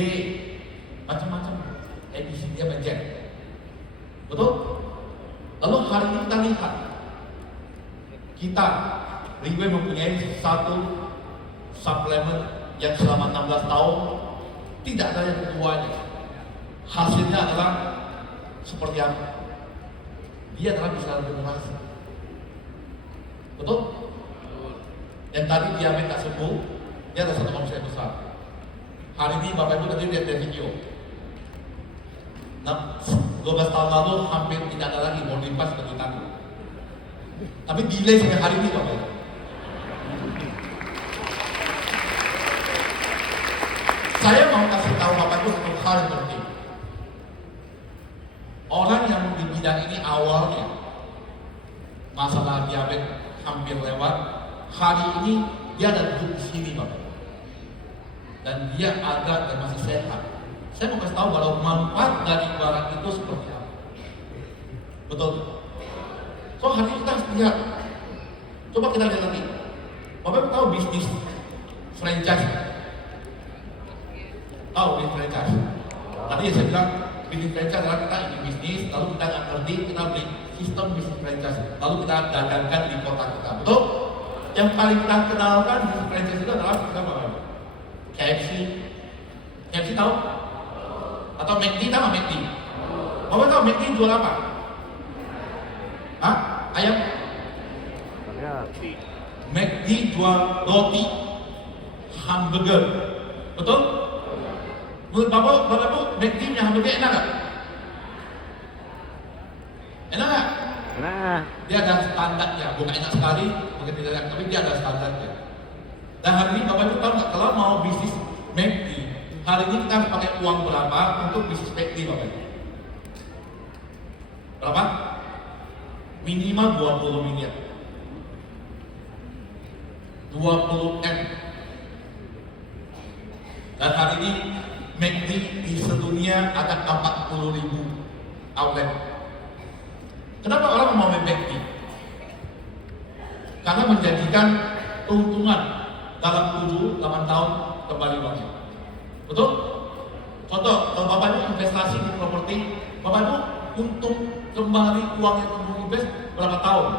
macam-macam, ABCD apa Z. Betul? Lalu hari ini kita lihat, kita Liwe mempunyai satu suplemen yang selama 16 tahun tidak ada yang keduanya. Hasilnya adalah seperti apa? Dia adalah bisa regenerasi. Betul? Yang tadi diabetes tak sembuh, dia ada satu omset besar. Hari ini Bapak Ibu tadi lihat video. Nah, 12 tahun lalu hampir tidak ada lagi mau lipas seperti tadi. Tapi delay sampai hari ini Bapak Ibu. Saya mau kasih tahu Bapak Ibu satu hal yang penting. Orang yang di bidang ini awalnya masalah diabetes hampir lewat, hari ini dia ada duduk di sini Bapak. Dan dia agak dan masih sehat. Saya mau kasih tahu kalau manfaat dari barang itu seperti apa. Betul? So hari ini kita harus lihat. Coba kita lihat lagi. Bapak tahu bisnis franchise? Tahu bisnis franchise? Tadi yang saya bilang bisnis franchise adalah kita ingin bisnis, lalu kita nggak ngerti, kita beli sistem bisnis franchise, lalu kita dagangkan di kota kita. Betul? Yang paling kita kenalkan bisnis franchise itu adalah kita Bapak. KFC. KFC tahu? Atau McD tahu nggak McD? Bapak tahu McD jual apa? Hah? Ayam? McD jual roti, hamburger, betul? Menurut Bapak Bu, McD punya hamburger enak nggak? Enak nggak? Enak. Dia ada standarnya, bukan enak sekali, mungkin tidak enak, tapi dia ada standarnya. Dan hari ini Bapak Ibu tahu nggak, kalau mau bisnis McD, hari ini kita harus pakai uang berapa untuk bisnis McD Bapak Ibu? Berapa? Minimal 20 miliar. 20 M. Dan hari ini McD di sedunia ada 40.000 outlet. Kenapa orang mau McD? Karena menjanjikan keuntungan dalam 7-8 tahun kembali uangnya. Betul? Contoh, kalau Bapak Ibu investasi di properti, Bapak Ibu untung kembali uang yang kamu invest berapa tahun?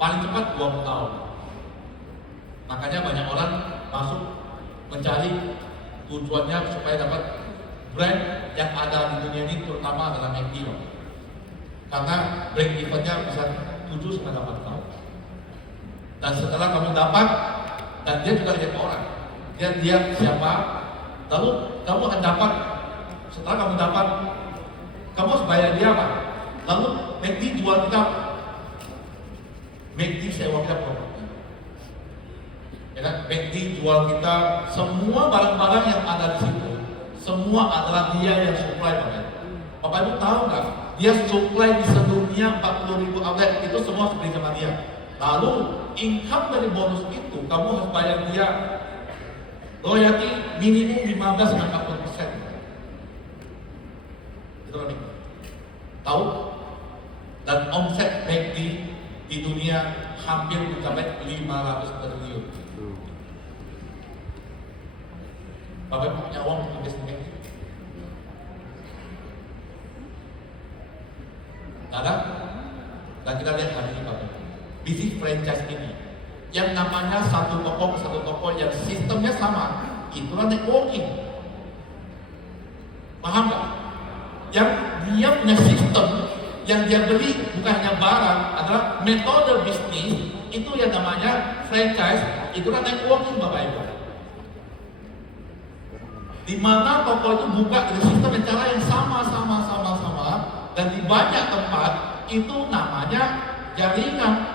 Paling cepat 20 tahun. Makanya banyak orang masuk mencari tujuannya supaya dapat brand yang ada di dunia ini, terutama adalah McD. Karena break evennya bisa 7-8 tahun. Dan setelah kamu dapat, dan dia juga lihat orang, dia lihat siapa, lalu kamu akan dapat. Setelah kamu dapat, kamu harus bayar dia apa? Lalu McD jual kita, McD sewa kita properti. Ya kan? McD jual kita semua barang-barang yang ada di situ, semua adalah dia yang supply Bapak. Bapak Ibu tahu nggak? Dia supply di sedunia 40.000 outlet, itu semua harus beli sama dia. Lalu income dari bonus itu kamu harus bayar dia royalti minimum 15-40%. Itu kan? Tahu? Dan omset McD di dunia hampir mencapai 500 triliun. Bapak Ibu punya uang untuk bisnis McD? Ada? Dan kita lihat hari ini Bapak Ibu, bisnis franchise ini yang namanya satu toko yang sistemnya sama, itulah networking. Paham nggak? Yang dia punya sistem, yang dia beli bukan hanya barang, adalah metode bisnis, itu yang namanya franchise, itulah networking Bapak Ibu. Di mana toko itu buka dengan sistem dan cara yang sama, dan di banyak tempat itu namanya jaringan.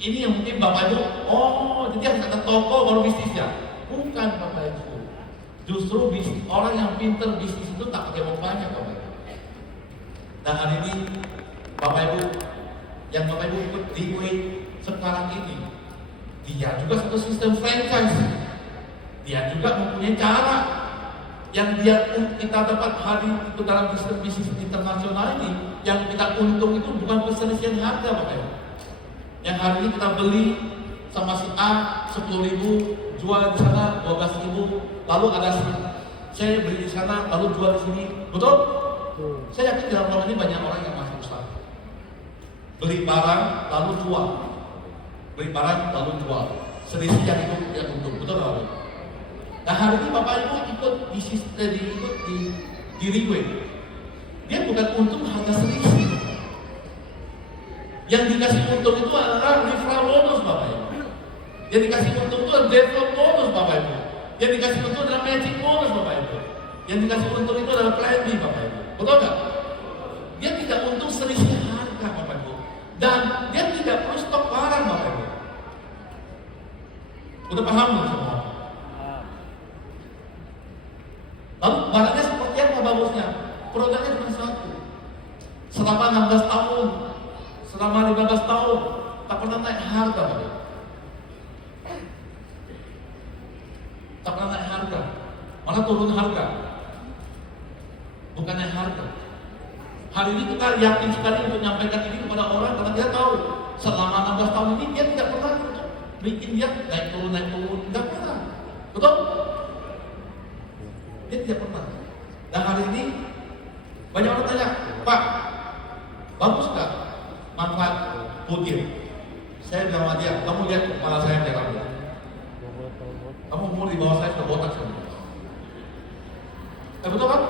Ini yang mungkin Bapak Ibu, oh jadi harus ada toko baru bisnisnya. Bukan Bapak Ibu. Justru orang yang pinter bisnis itu tak pakai uang banyak Bapak Ibu. Dan hari ini Bapak Ibu, yang Bapak Ibu ikut di sekarang ini, dia juga satu sistem franchise. Dia juga mempunyai cara yang kita dapat hari itu dalam bisnis internasional ini. Yang kita untung itu bukan perselisihan harga Bapak Ibu. Yang hari ini kita beli sama si A 10.000, jual di sana 12.000, lalu ada saya beli di sana lalu jual di sini, betul? Saya yakin dalam tahun ini banyak orang yang masuk usaha, beli barang lalu jual, beli barang lalu jual, selisih yang itu yang untung, betul nggak? Nah hari ini Bapak Ibu ikut di Rewe, dia bukan untung hanya selisih. Yang dikasih untung itu adalah referral bonus Bapak Ibu. Yang dikasih untung itu adalah develop bonus Bapak Ibu. Yang dikasih untung adalah matching bonus Bapak Ibu. Yang dikasih untung itu adalah plan B Bapak Ibu. Betul nggak? Dia tidak untung selisih harga Bapak Ibu. Dan dia tidak perlu stok barang Bapak Ibu. Udah paham belum semua? bosnya. Produknya cuma satu. Selama 16 tahun, selama 15 tahun, tak pernah naik harga, Pak. Tak pernah naik harga, malah turun harga. Bukan naik harga. Hari ini kita yakin sekali untuk menyampaikan ini kepada orang karena dia tahu selama 16 tahun ini dia tidak pernah untuk bikin dia naik turun, tidak pernah. Betul? Dia tidak pernah. Dan hari ini banyak orang tanya, Pak, bagus nggak manfaat putih? Saya bilang sama dia, kamu lihat kepala saya kayak rambut. Kamu umur di bawah saya sudah botak semua. Betul kan?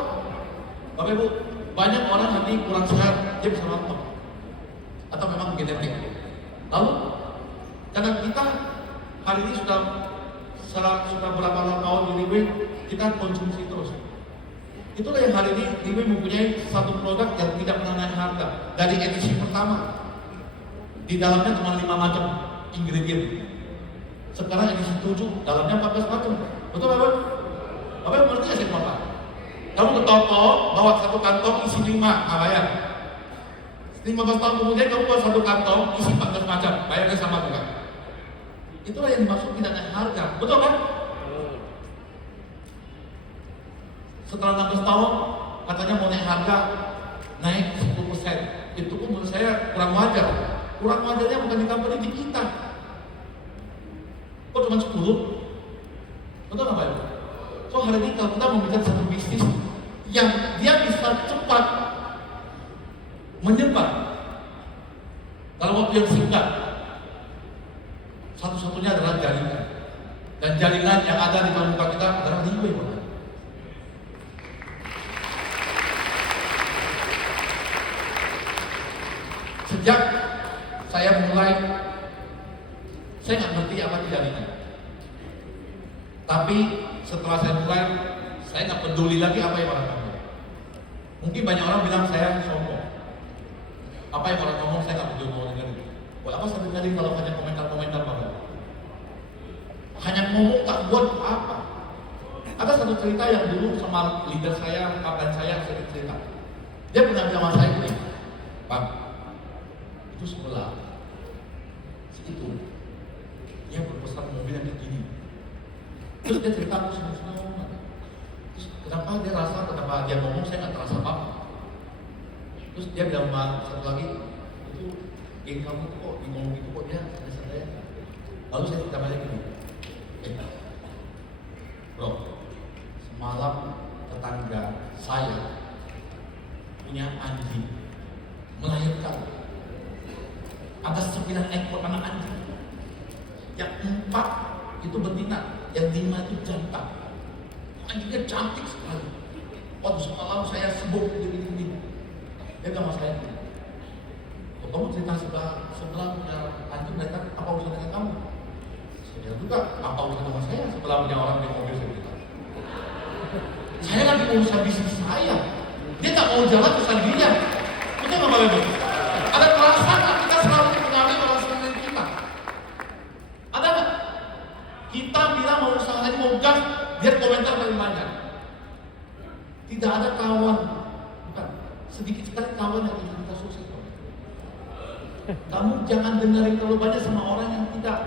Bapak Ibu, banyak orang nanti kurang sehat, dia bisa nonton. Atau memang genetik. Lalu, karena kita hari ini sudah berapa tahun di Liwe, kita konsumsi terus. Itulah yang hari ini Liwe mempunyai satu produk yang tidak pernah naik harga. Dari edisi pertama, di dalamnya cuma 5 macam ingredient. Sekarang edisi 7, dalamnya 14 macam. Betul Bapak? Bapak mengerti ya sih Bapak? Kamu ke toko, bawa satu kantong isi 5, bayar. 15 tahun kemudian kamu bawa satu kantong isi 14 macam, bayarnya sama juga. Itulah yang dimaksud tidak naik harga. Betul kan? Setelah 16 tahun, katanya mau naik harga, naik 10%. Itu pun menurut saya kurang wajar. Kurang wajarnya bukan di company, di kita. Kok cuma 10? Betul nggak Pak Ibu? So hari ini kalau kita membuat satu bisnis yang dia bisa cepat menyebar dalam waktu yang singkat, satu-satunya adalah jaringan. Dan jaringan yang ada di dalam muka kita adalah Liwe. Sejak saya mulai, saya nggak ngerti apa itu jaringan. Tapi setelah saya mulai, saya nggak peduli lagi apa yang orang ngomong. Mungkin banyak orang bilang saya sombong. Apa yang orang ngomong saya nggak peduli mau dengerin. Buat apa saya dengerin kalau hanya komentar-komentar Bapak? Hanya ngomong tak buat apa? Ada satu cerita yang dulu sama leader saya, kapten saya sering cerita. Dia pernah bilang sama saya gini, Bang, itu sebelah, itu dia berpesan mobil yang kayak gini. Terus dia cerita aku senang-senang. Terus kenapa dia rasa, kenapa dia ngomong saya nggak terasa apa. Terus dia bilang sama satu lagi, itu geng kamu kok di ngomong itu kok dia santai-santai. Lalu saya cerita balik gini, bro, semalam tetangga saya punya anjing melahirkan. Ada 9 ekor anak anjing. Yang 4 itu betina, yang 5 itu jantan. Anjingnya cantik sekali. Waktu semalam saya sebut begini. Dia bilang sama saya, kamu cerita sebelah punya anjing mereka, apa urusan dengan kamu? Saya bilang juga, apa urusan sama saya sebelah punya orang di mobil saya bilang. Saya lagi urusan bisnis saya. Dia tak mau jalan urusan dia. Betul nggak Bapak Ibu? Ada perasaan kita selalu mengalami perasaan kita. Ada nggak? Kita bilang mau usaha ini mau gas, dia komentar paling banyak. Tidak ada kawan, bukan sedikit sekali kawan yang ingin kita sukses. Kamu jangan dengerin terlalu banyak sama orang yang tidak.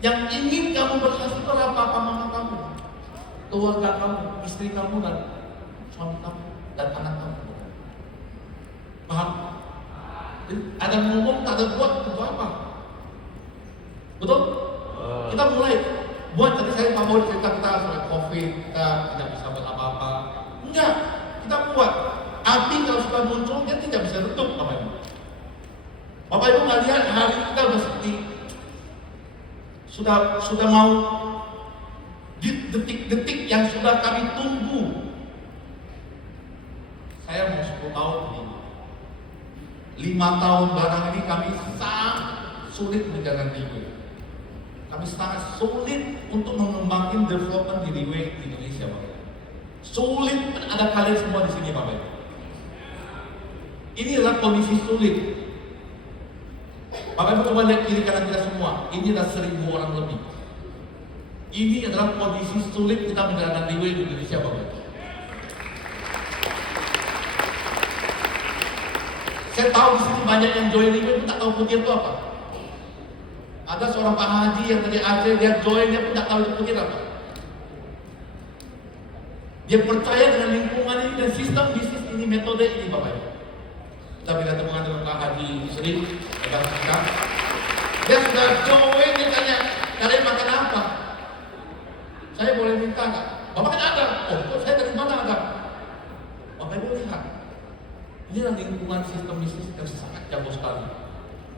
Yang ingin kamu berhasil itu adalah papa mama kamu, keluarga kamu, istri kamu dan suami kamu dan anak kamu. Paham? Ada ngomong, tak ada buat, itu apa? Betul? Kita mulai buat, tadi saya mau cerita kita soal COVID, kita tidak bisa buat apa-apa. Enggak, kita buat. Api kalau sudah muncul, dia tidak bisa redup, Bapak Ibu. Bapak Ibu nggak lihat hari ini kita udah seperti sudah mau di detik-detik yang sudah kami tunggu. Saya mau 10 tahun ini. 5 tahun barang ini kami sangat sulit menjalankan Liwe. Kami sangat sulit untuk mengembangkan development di Liwe di Indonesia, Bapak. Sulit, ada kalian semua di sini, Bapak. Ini adalah kondisi sulit. Bapak Ibu coba lihat kiri kanan kita semua. Ini adalah 1000 orang lebih. Ini adalah kondisi sulit kita menjalankan Liwe di Indonesia, Bapak. Saya tahu di sini banyak yang join ini pun tak tahu putih itu apa. Ada seorang Pak Haji yang dari Aceh, dia join, dia pun tak tahu itu putih apa. Dia percaya dengan lingkungan ini dan sistem bisnis ini, metode ini Bapak Ibu. Kita bila temukan dengan Pak Haji Sri, kita. Dia sudah join, dia tanya, kalian makan apa? Saya boleh minta nggak? Bapak kan ada. Oh, saya dari mana ada? Bapak Ibu lihat. Inilah lingkungan sistem bisnis yang sangat jago sekali.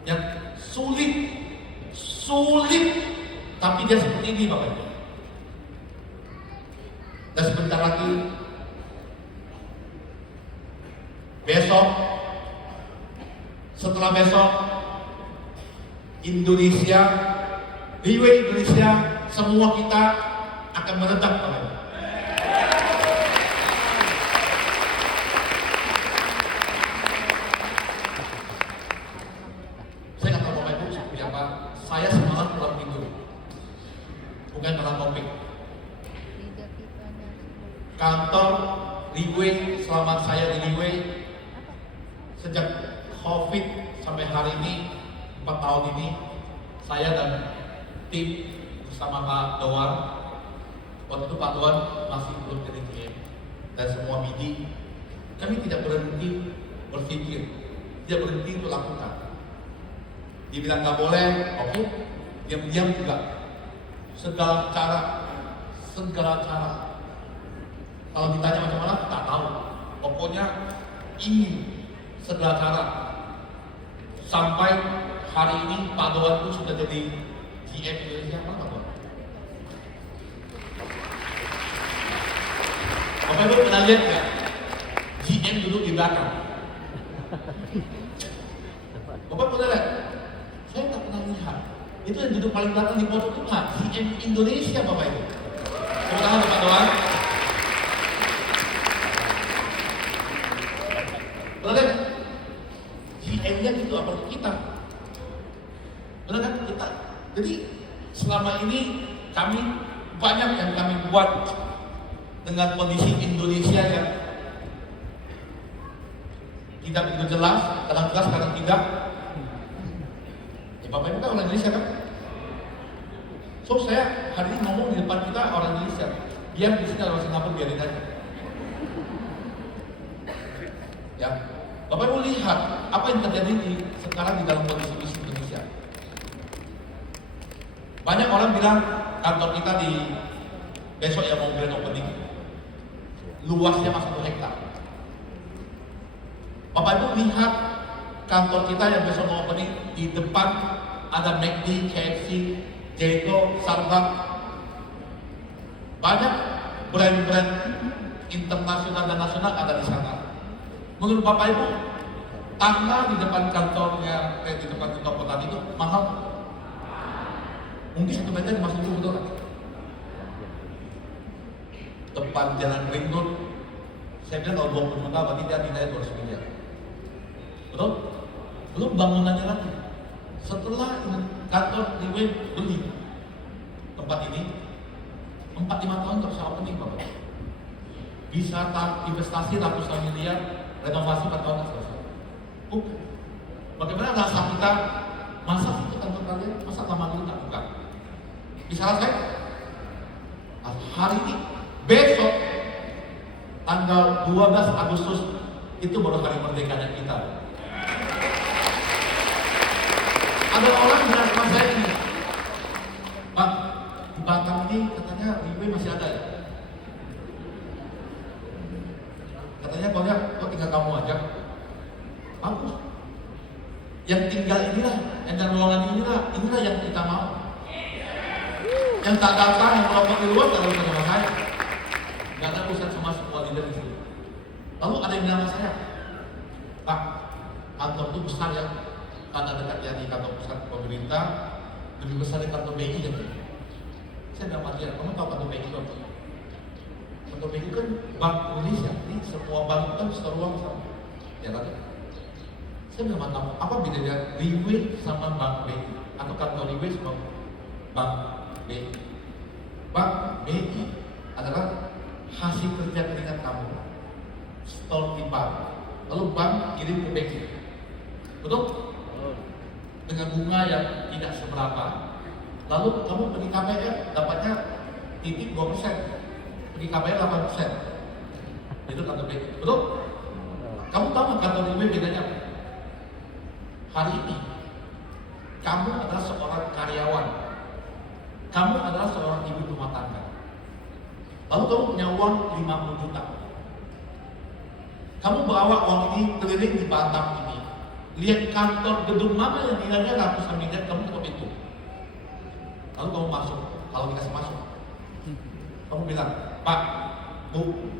Yang sulit, tapi dia seperti ini Bapak Ibu. Dan sebentar lagi, besok, setelah besok, Indonesia, Liwe Indonesia, semua kita akan meledak Bapak Ibu. Saya kata Bapak Ibu seperti apa? Saya semalam pulang tidur, bukan malam topik. Kantor Liwe, selama saya di Liwe, sejak COVID sampai hari ini, 4 tahun ini, saya dan tim bersama Pak Doan, waktu itu Pak Doan masih belum jadi GM, dan semua BD, kami tidak berhenti berpikir, tidak berhenti untuk lakukan. Dibilang nggak boleh, oke, diam-diam juga. Segala cara. Kalau ditanya macam mana, tak tahu. Pokoknya ingin segala cara. Sampai hari ini Pak Doan itu sudah jadi GM Indonesia apa Pak? Bapak Ibu pernah lihat nggak? GM duduk di belakang. Bapak pernah lihat? Saya tak pernah lihat. Itu yang duduk paling belakang di foto itu GM Indonesia Bapak Ibu. Tepuk tangan untuk Pak Doan. Benar kan? GM-nya itu apa kita? Benar kan? Kita. Jadi selama ini kami banyak yang kami buat dengan kondisi Indonesia yang tidak begitu jelas, kadang jelas, kadang tidak. Ya Bapak Ibu kan orang Indonesia kan? So saya hari ini ngomong di depan kita orang Indonesia. Biar di sini orang Singapura biarin aja. Ya, Bapak Ibu lihat apa yang terjadi sekarang di dalam kondisi bisnis Indonesia. Banyak orang bilang kantor kita di besok ya mau grand opening, luasnya masuk 1 hektar. Bapak Ibu lihat kantor kita yang besok mau opening, di depan ada McD, KFC, Jeko, Starbucks. Banyak brand-brand internasional dan nasional ada di sana. Menurut Bapak Ibu, tanah di depan kantornya, di depan kantor petani itu mahal? Mungkin 1 meter 50.000 betul kan? Depan jalan Ring Road, saya bilang kalau 20 juta berarti dia nilai 200 miliar. Betul? Belum bangunannya lagi. Setelah kantor Liwe beli tempat ini, 4-5 tahun terus opening Bapak. Bisa investasi ratusan miliar, renovasi 4 tahun selesai. Bukan. Bagaimana rasa kita? Masa sih itu kantor kalian? Masa lama dulu tak buka? Bisa selesai? Hari ini, besok tanggal 12 Agustus itu baru hari merdekanya kita. Ada orang bilang sama saya ini, Pak, di Batam ini katanya Liwe masih ada ya? Katanya kalau ya, kok tinggal kamu aja. Bagus. Yang tinggal inilah, yang dalam ruangan inilah yang kita mau. Yang tak datang, yang melompat di luar, tak ada urusan sama saya. Gak ada urusan sama semua leader di sini. Lalu ada yang bilang sama saya, Pak, kantor itu besar ya, karena dekatnya di kantor pusat pemerintah, lebih besar dari kantor BI kan? Saya dapat lihat, kamu tahu kantor BI itu apa? Kantor BI kan Bank Indonesia, ini semua bank kan seruang sama, ya kan? Saya bilang kamu, apa bedanya Liwe sama Bank BI? Atau kantor Liwe sama Bank BI? Bank BI adalah hasil kerja keringat kamu, store di bank, lalu bank kirim ke BI. Betul? Dengan bunga yang tidak seberapa. Lalu kamu pergi KPR dapatnya titip 2%, pergi KPR 8%. Itu kantor BI. Betul? Kamu tahu nggak kantor BI bedanya apa? Hari ini kamu adalah seorang karyawan, kamu adalah seorang ibu rumah tangga. Lalu kamu punya uang 50 juta. Kamu bawa uang ini keliling di Batam ini. Lihat kantor gedung mana yang nilainya ratusan miliar, kamu ketok pintu. Lalu kamu masuk, kalau dikasih masuk, kamu bilang, Pak, Bu,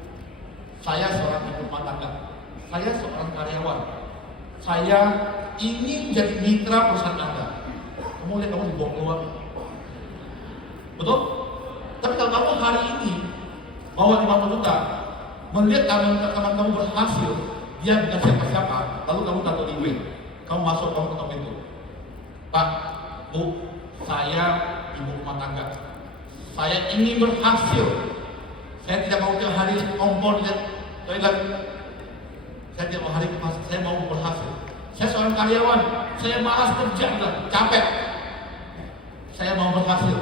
saya seorang ibu rumah tangga, saya seorang karyawan, saya ingin jadi mitra perusahaan Anda. Kamu lihat kamu dibawa keluar. Betul? Tapi kalau kamu hari ini bawa 50 juta, melihat teman kamu berhasil, dia bukan siapa-siapa, lalu kamu taruh di wing, kamu masuk, kamu ketok pintu. Pak, Bu, saya ibu rumah tangga, saya ingin berhasil. Saya tidak mau tiap hari kompor lihat toilet. Saya tidak mau hari ke pasar, saya mau berhasil. Saya seorang karyawan, saya malas kerja, capek. Saya mau berhasil.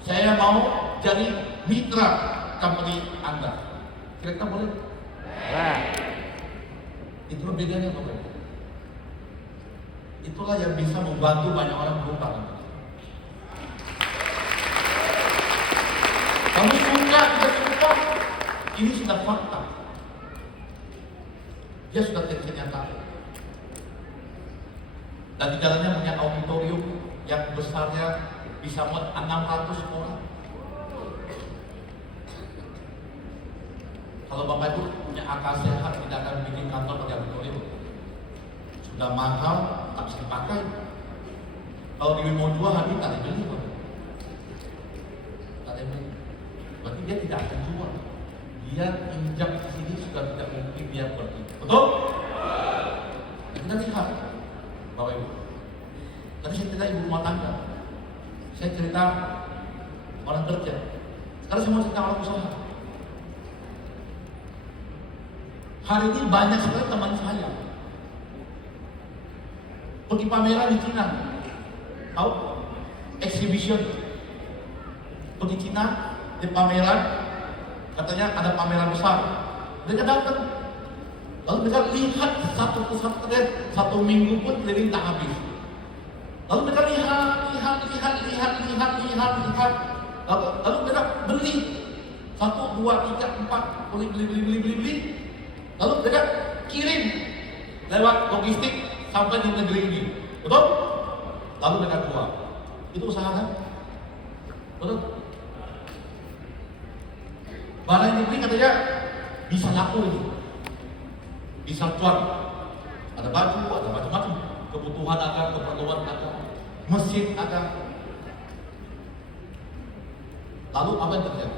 Saya mau jadi mitra company Anda. Kira-kira boleh? Itulah bedanya, Bapak. Itulah yang bisa membantu banyak orang berubah. Kamu suka, tidak suka, ini sudah fakta. Dia sudah ternyata. Dan di dalamnya punya auditorium yang besarnya bisa muat 600 orang. Kalau Bapak Ibu punya akal sehat, tidak akan bikin kantor pada auditorium. Sudah mahal, tak bisa dipakai. Kalau di mau jual, hari tak dibeli, Pak. Tak dibeli. Berarti dia tidak akan jual. Dia injak di sini sudah tidak mungkin dia pergi. Betul? Kita lihat, Bapak Ibu. Tadi saya cerita ibu rumah tangga. Saya cerita orang kerja. Sekarang saya mau cerita orang usaha. Hari ini banyak sekali teman saya pergi pameran di Cina. Tahu? Exhibition. Pergi Cina di pameran, katanya ada pameran besar. Mereka datang, lalu mereka lihat satu persatu, satu minggu pun keliling tak habis. Lalu mereka lihat. Lalu mereka beli 1, 2, 3, 4, beli. Lalu mereka kirim lewat logistik sampai di negeri ini. Betul? Lalu mereka jual. Itu usaha kan? Betul? Barang yang dibeli katanya bisa laku ini, bisa cuan. Ada baju, ada macam-macam. Kebutuhan ada, keperluan ada, mesin ada. Lalu apa yang terjadi?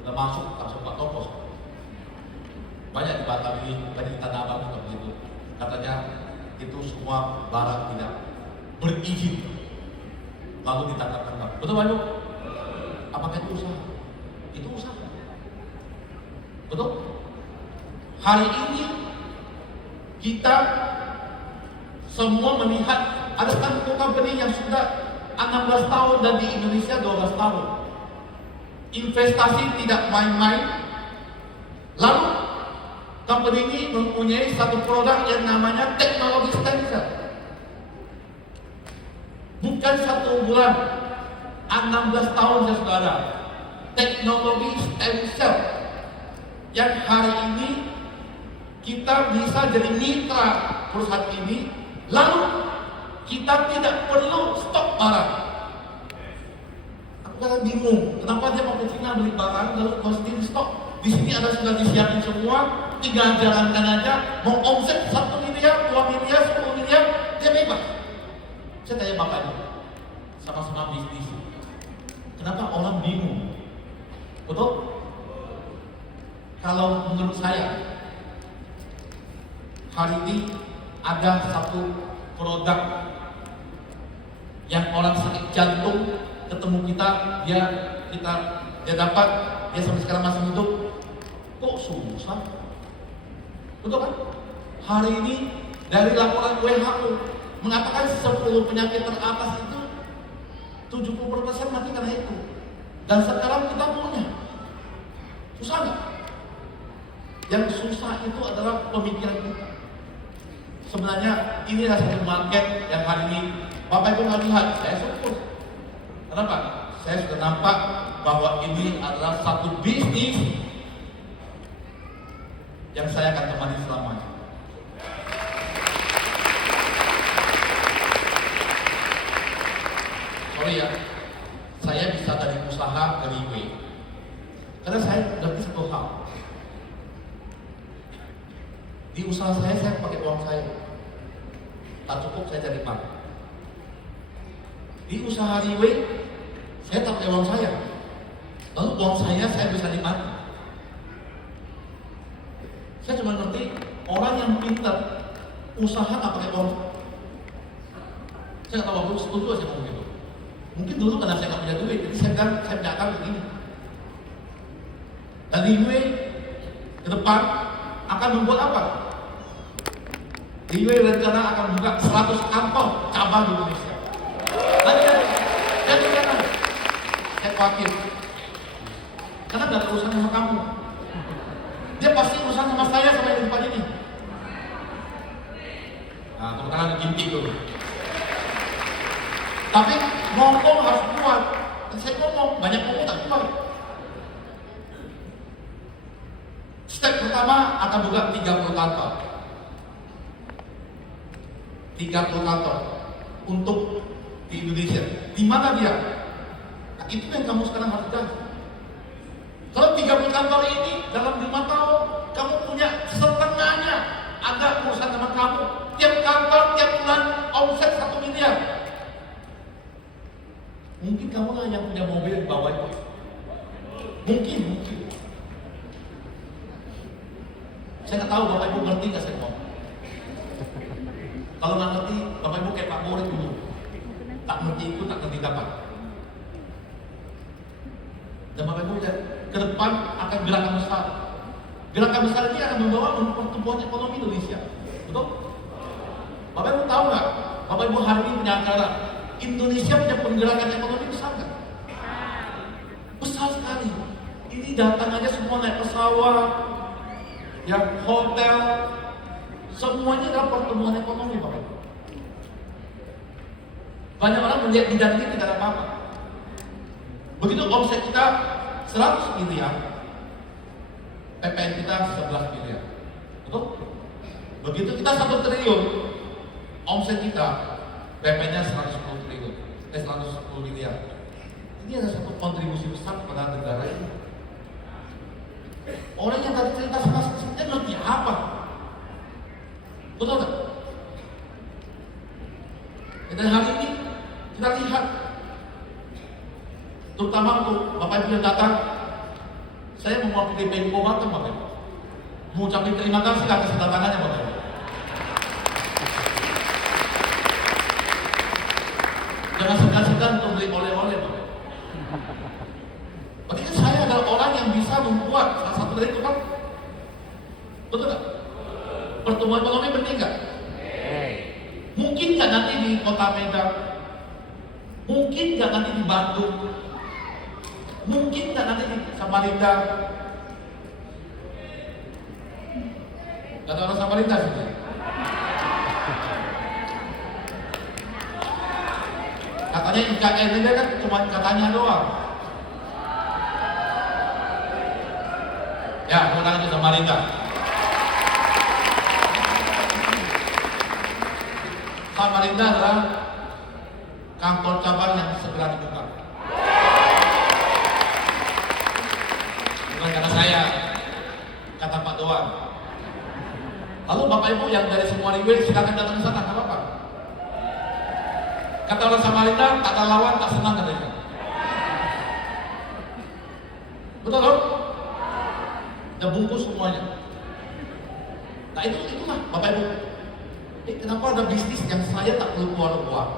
Sudah masuk, tak sempat toko. Banyak di Batam ini, banyak di Tanah Abang juga begitu. Katanya itu semua barang tidak berizin, lalu ditangkap-tangkap. Betul Pak? Apakah itu usaha? Itu usaha. Betul? Hari ini kita semua melihat ada satu company yang sudah 16 tahun dan di Indonesia 12 tahun. Investasi tidak main-main. Lalu company ini mempunyai satu produk yang namanya teknologi stem cell. Bukan 1 bulan, 16 tahun ya saudara. Teknologi stem cell yang hari ini kita bisa jadi mitra perusahaan ini, lalu kita tidak perlu stok barang. Aku kadang bingung, kenapa dia mau ke Cina beli barang lalu kau sendiri stok? Di sini ada sudah disiapin semua, tinggal jalankan aja. Mau omset 1 miliar, 2 miliar, 10 miliar, dia bebas. Saya tanya bapaknya, sama-sama bisnis. Kenapa orang bingung? Betul? Kalau menurut saya, hari ini ada satu produk yang orang sakit jantung ketemu kita, dia dapat, dia sampai sekarang masih hidup. Kok susah? Betul kan? Hari ini Dari laporan WHO mengatakan 10 penyakit teratas itu 70% mati karena itu. Dan sekarang kita punya. Susah nggak? Yang susah itu adalah pemikiran kita. Sebenarnya inilah satu market yang hari ini Bapak Ibu nggak lihat, saya syukur. Kenapa? Saya sudah nampak bahwa ini adalah satu bisnis yang saya akan temani selamanya. Sorry ya, saya bisa dari usaha ke Riway. Karena saya ngerti satu hal. Di usaha saya pakai uang saya. Tak cukup saya cari bank. Di usaha Riway, saya tak pakai uang saya. Lalu uang saya bisa nikmati. Saya cuma ngerti orang yang pintar usaha nggak pakai uang. Saya nggak tahu aku setuju saya ngomong gitu. Mungkin dulu karena saya nggak punya duit, jadi saya bilang saya punya akal begini. Dan Riway ke depan akan membuat apa? Riway rencana akan buka 100 kantor cabang di Indonesia. Dan jangan, saya khawatir. Karena gak ada urusan sama kamu. Dia pasti urusan sama saya sama yang di depan ini. Nah, tepuk tangan diginti dulu. Tapi ngomong harus kuat. Dan saya ngomong, banyak ngomong tak kuat. Step pertama akan buka 30 kantor. 30 kantor untuk di Indonesia. Di mana dia? Nah, itu yang kamu sekarang harus jaga. Kalau 30 kantor ini dalam 5 tahun kamu punya setengahnya ada urusan sama kamu. Tiap kantor tiap bulan omset 1 miliar. Mungkin kamu lah yang punya mobil di bawah itu. Mungkin. Saya nggak tahu Bapak Ibu ngerti nggak saya ngomong. Kalau nggak ngerti, Bapak Ibu kayak Pak Boris dulu. Tak ngerti itu, tak ngerti dapat. Dan Bapak Ibu lihat, ke depan akan gerakan besar. Gerakan besar ini akan membawa pertumbuhan ekonomi Indonesia. Betul? Bapak Ibu tahu nggak? Bapak Ibu hari ini punya acara. Indonesia punya penggerakan ekonomi besar nggak? Besar sekali. Ini datang aja semua naik pesawat, yang hotel, semuanya adalah pertumbuhan ekonomi, Bapak Ibu. Banyak orang melihat bidang ini tidak ada apa-apa. Begitu omset kita 100 miliar, PPN kita 11 miliar. Betul? Begitu kita 1 triliun, omset kita PPN-nya 110 triliun, 110 miliar. Ini adalah satu kontribusi besar kepada negara ini. Orang yang tadi cerita sama saya ngerti apa? Betul tak? Dan hari ini kita lihat, terutama untuk Bapak Ibu yang datang, saya mau mewakili Pemko Batam, Bapak Ibu. Mau ucapin terima kasih atas kedatangannya, Bapak Ibu. Jangan segan-segan untuk beli oleh-oleh, Bapak Ibu. Berarti kan saya adalah orang yang bisa membuat salah satu dari itu kan. Betul tak? Pertumbuhan ekonomi penting nggak? Mungkin nggak nanti di Kota Medan? Mungkin nggak nanti di Bandung? Mungkin nggak nanti di Samarinda? Gak ada orang Samarinda sih. Katanya IKN ini kan cuma katanya doang. Ya, orang itu Samarinda. Samarinda adalah kantor cabang yang segera dibuka. Bukan kata saya, kata Pak Doan. Lalu Bapak Ibu yang dari semua Riway silakan datang ke sana, nggak apa-apa. Kata orang Samarinda, tak ada lawan, tak senang katanya. Betul loh? Udah bungkus semuanya. Nah itulah Bapak Ibu. Kenapa ada bisnis yang saya tak perlu keluar uang?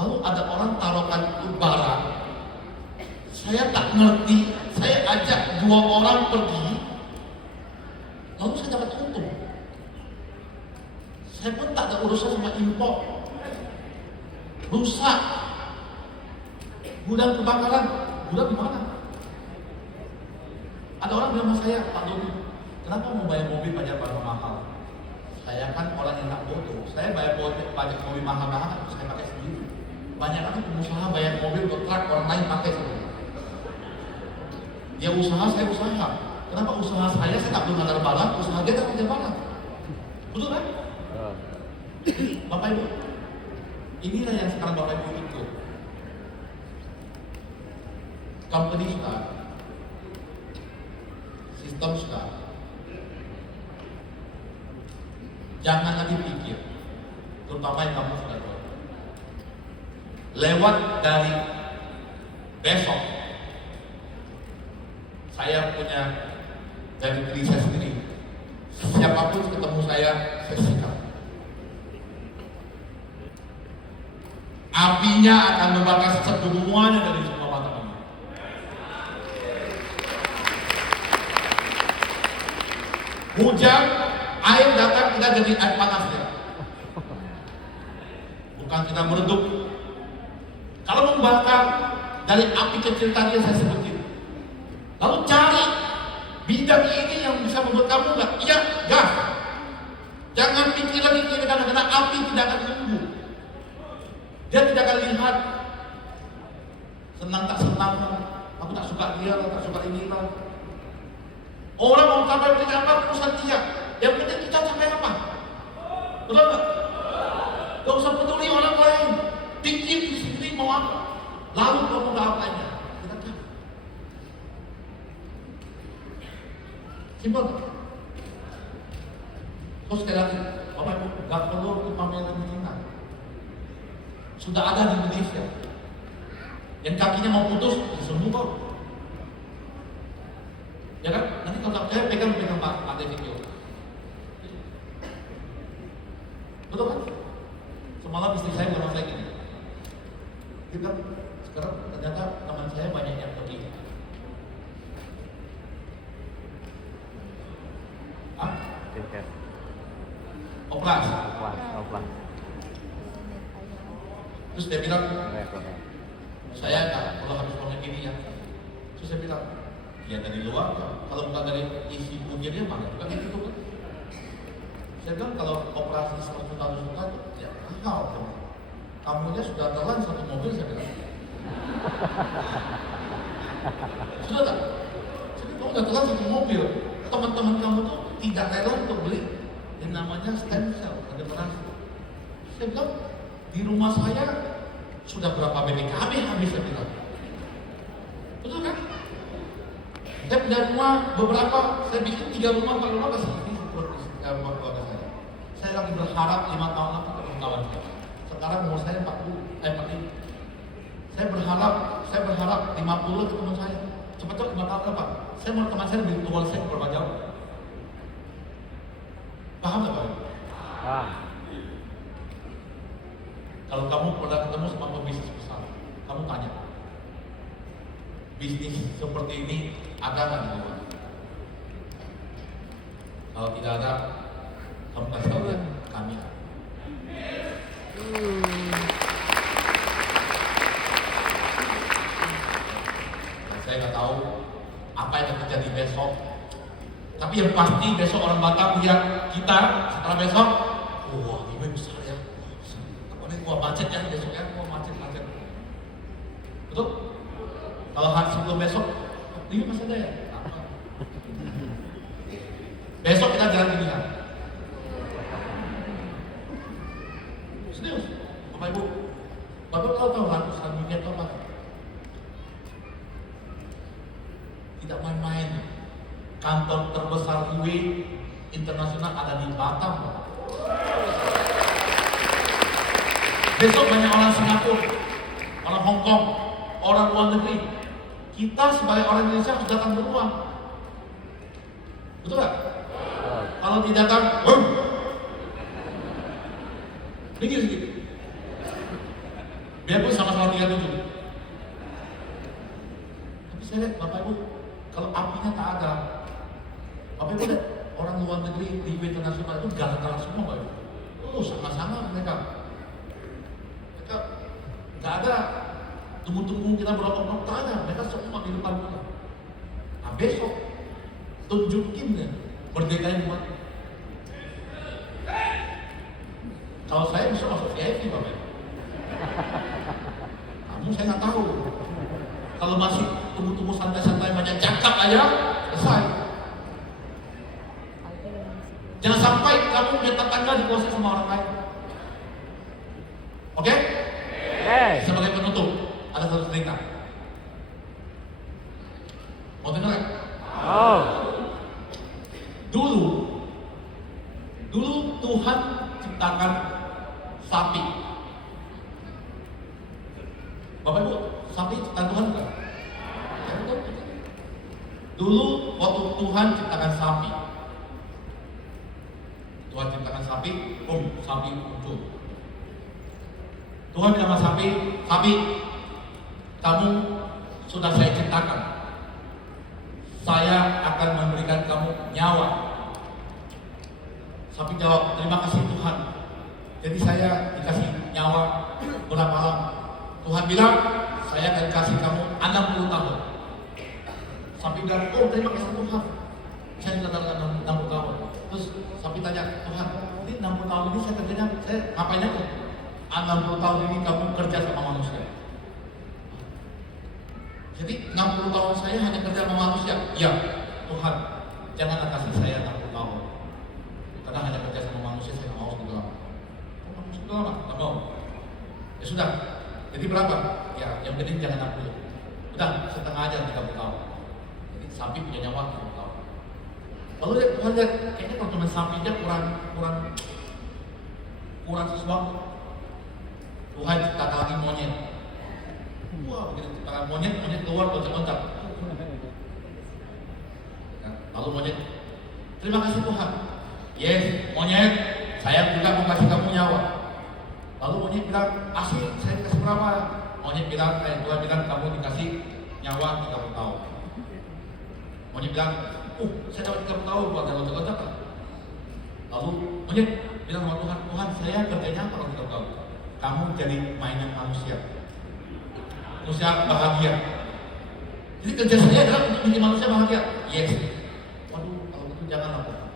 Lalu ada orang taruhkan itu barang, saya tak ngerti, saya ajak 2 orang pergi, lalu saya dapat untung. Saya pun tak ada urusan sama impor. Rusak. Gudang kebakaran. Gudang di mana? Ada orang bilang sama saya, Pak Doni, kenapa mau bayar mobil pajak mahal? Saya kan orang yang tak bodoh. Saya bayar pajak mobil mahal-mahal, saya pakai sendiri. Banyak kan pengusaha bayar mobil untuk truk orang lain pakai sendiri. Dia usaha, saya usaha. Kenapa usaha saya tak perlu ngantar barang, usaha dia tak kerja barang. Betul kan? Bapak Ibu, inilah yang sekarang Bapak Ibu ikut. Company sudah, sistem sudah. Jangan lagi pikir, terutama yang kamu sudah tahu. Lewat dari besok, saya punya dari diri saya sendiri. Siapapun ketemu saya sikat. Apinya akan membakar semuanya dari semua mata ini. Hujan, air datang, kita jadi air panas ya. Bukan kita meredup. Kalau membakar dari api kecil tadi yang saya sebutin, lalu cari bidang ini yang bisa membuat kamu enggak, iya, gas. Jangan pikir lagi kiri kanan, karena api tidak akan tunggu. Dia tidak akan lihat senang tak senang, aku tak suka dia, tak suka ini lah. Orang mau capai apa urusan dia. Yang penting kita capai apa? Betul nggak? Gak usah peduli orang lain. Pikir diri sendiri mau apa. Lalu kamu nggak apanya. Kita tahu. Simpel. Terus sekali lagi, Bapak Ibu, gak perlu ke pameran di China. Sudah ada di Indonesia. Yang kakinya mau putus, disembuh kok. Ya kan? Nanti kalau saya pegang Pak, ada video. Betul kan? Semalam istri saya bilang saya gini. Kita sekarang ternyata teman saya banyak yang pergi. Hah? Operasi. Terus dia bilang, saya kalau habis ngomong gini ya. Terus saya bilang, ya dari luar, kalau bukan dari isi bukunya mana, bukan gitu kan? Saya bilang kalau operasi 100 juta, ya mahal. Kamunya sudah telan satu mobil, saya bilang. Sudah tak? Jadi kamu sudah telan satu mobil. Teman-teman kamu tuh tidak rela untuk beli yang namanya stem cell, regenerasi. Saya bilang, di rumah saya sudah berapa BPKB habis, saya bilang. Betul kan? Saya pindah rumah beberapa, saya bikin 3 rumah, 4 rumah ke sini buat keluarga saya. Saya lagi berharap 5 tahun lagi ketemu kawan saya. Sekarang umur saya 45. Saya berharap 50 ketemu saya. Cepat-cepat 5 tahun apa? Saya mau teman saya beli tual saya berapa jauh. Paham tak Pak? Kalau kamu pernah ketemu sama pebisnis besar, kamu tanya, bisnis seperti ini ada nggak di luar? Kalau tidak ada, kamu kasih tahu ya, kami ada. Saya nggak tahu apa yang akan terjadi besok. Tapi yang pasti besok orang Batam lihat kita setelah besok, wah ini besar ya. Gua macet ya besok ya, gua macet. Betul? Kalau hari sebelum besok, ini masih ada ya? Besok kita jalan gini kan? Serius, Bapak Ibu. Bapak tahu ratusan miliar apa? Tidak main-main. Kantor terbesar Huawei internasional ada di Batam. Besok banyak orang Singapura, orang Hong Kong, orang luar negeri. Kita sebagai orang Indonesia harus datang beruang. Betul nggak? Kalau tidak datang, minggir sedikit. Biarpun sama-sama 37. Tapi saya lihat Bapak Ibu, kalau apinya tak ada, Bapak Ibu lihat orang luar negeri di internasional itu galak-galak semua Bapak Ibu. Oh, sama-sama mereka. Mereka nggak ada tunggu-tunggu kita berapa menit, tak ada. Mereka semua di depan kita. Nah, besok tunjukin ya merdeka buat. Kalau saya bisa masuk VIP, Bapak. Kamu saya nggak tahu. Kalau masih tunggu-tunggu santai-santai banyak cakap aja, selesai. Jangan sampai kamu punya tetangga dikuasai sama orang lain. Oke? Sebagai penutup, ada satu cerita. Mau dengar? Dulu Tuhan ciptakan sapi. Bapak Ibu, sapi ciptaan Tuhan bukan? Ya, betul. Dulu waktu Tuhan ciptakan sapi, sapi muncul. Tuhan bilang sama sapi, kamu sudah saya ciptakan. Saya akan memberikan kamu nyawa. Sapi jawab, terima kasih Tuhan. Jadi saya dikasih nyawa berapa lama? Tuhan bilang, saya akan kasih kamu 60 tahun. Sapi bilang, oh terima kasih Tuhan. Saya dikatakan 60 tahun. Terus sapi tanya, Tuhan, ini 60 tahun ini saya kerjanya, saya ngapain aja? 60 tahun ini kamu kerja sama manusia. Jadi 60 tahun saya hanya kerja sama manusia. Ya, Tuhan, janganlah kasih saya 60 tahun. Karena hanya kerja sama manusia, saya nggak mau segitu lama. Kamu segitu lama? Nggak mau. Ya sudah. Jadi berapa? Ya, yang penting jangan 60. Udah, setengah aja 30 tahun. Jadi sapi punya nyawa 30 tahun. Lalu Tuhan lihat, kayaknya kalau cuma sapi aja kurang sesuatu. Tuhan ciptakan lagi monyet. Wah, begitu ciptakan monyet keluar loncat-loncat. Lalu monyet, terima kasih Tuhan. Yes, monyet, saya juga mau kasih kamu nyawa. Lalu monyet bilang, asik, saya dikasih berapa? Monyet bilang, Tuhan bilang kamu dikasih nyawa 30 tahun. Monyet bilang, saya dapat 30 tahun buat loncat-loncat. Lalu monyet bilang sama Tuhan, Tuhan saya kerjanya apa kalau 30 tahun? Kamu jadi mainan manusia bahagia. Jadi kerja saya adalah untuk bikin manusia bahagia. Yes. Waduh, kalau gitu janganlah Tuhan.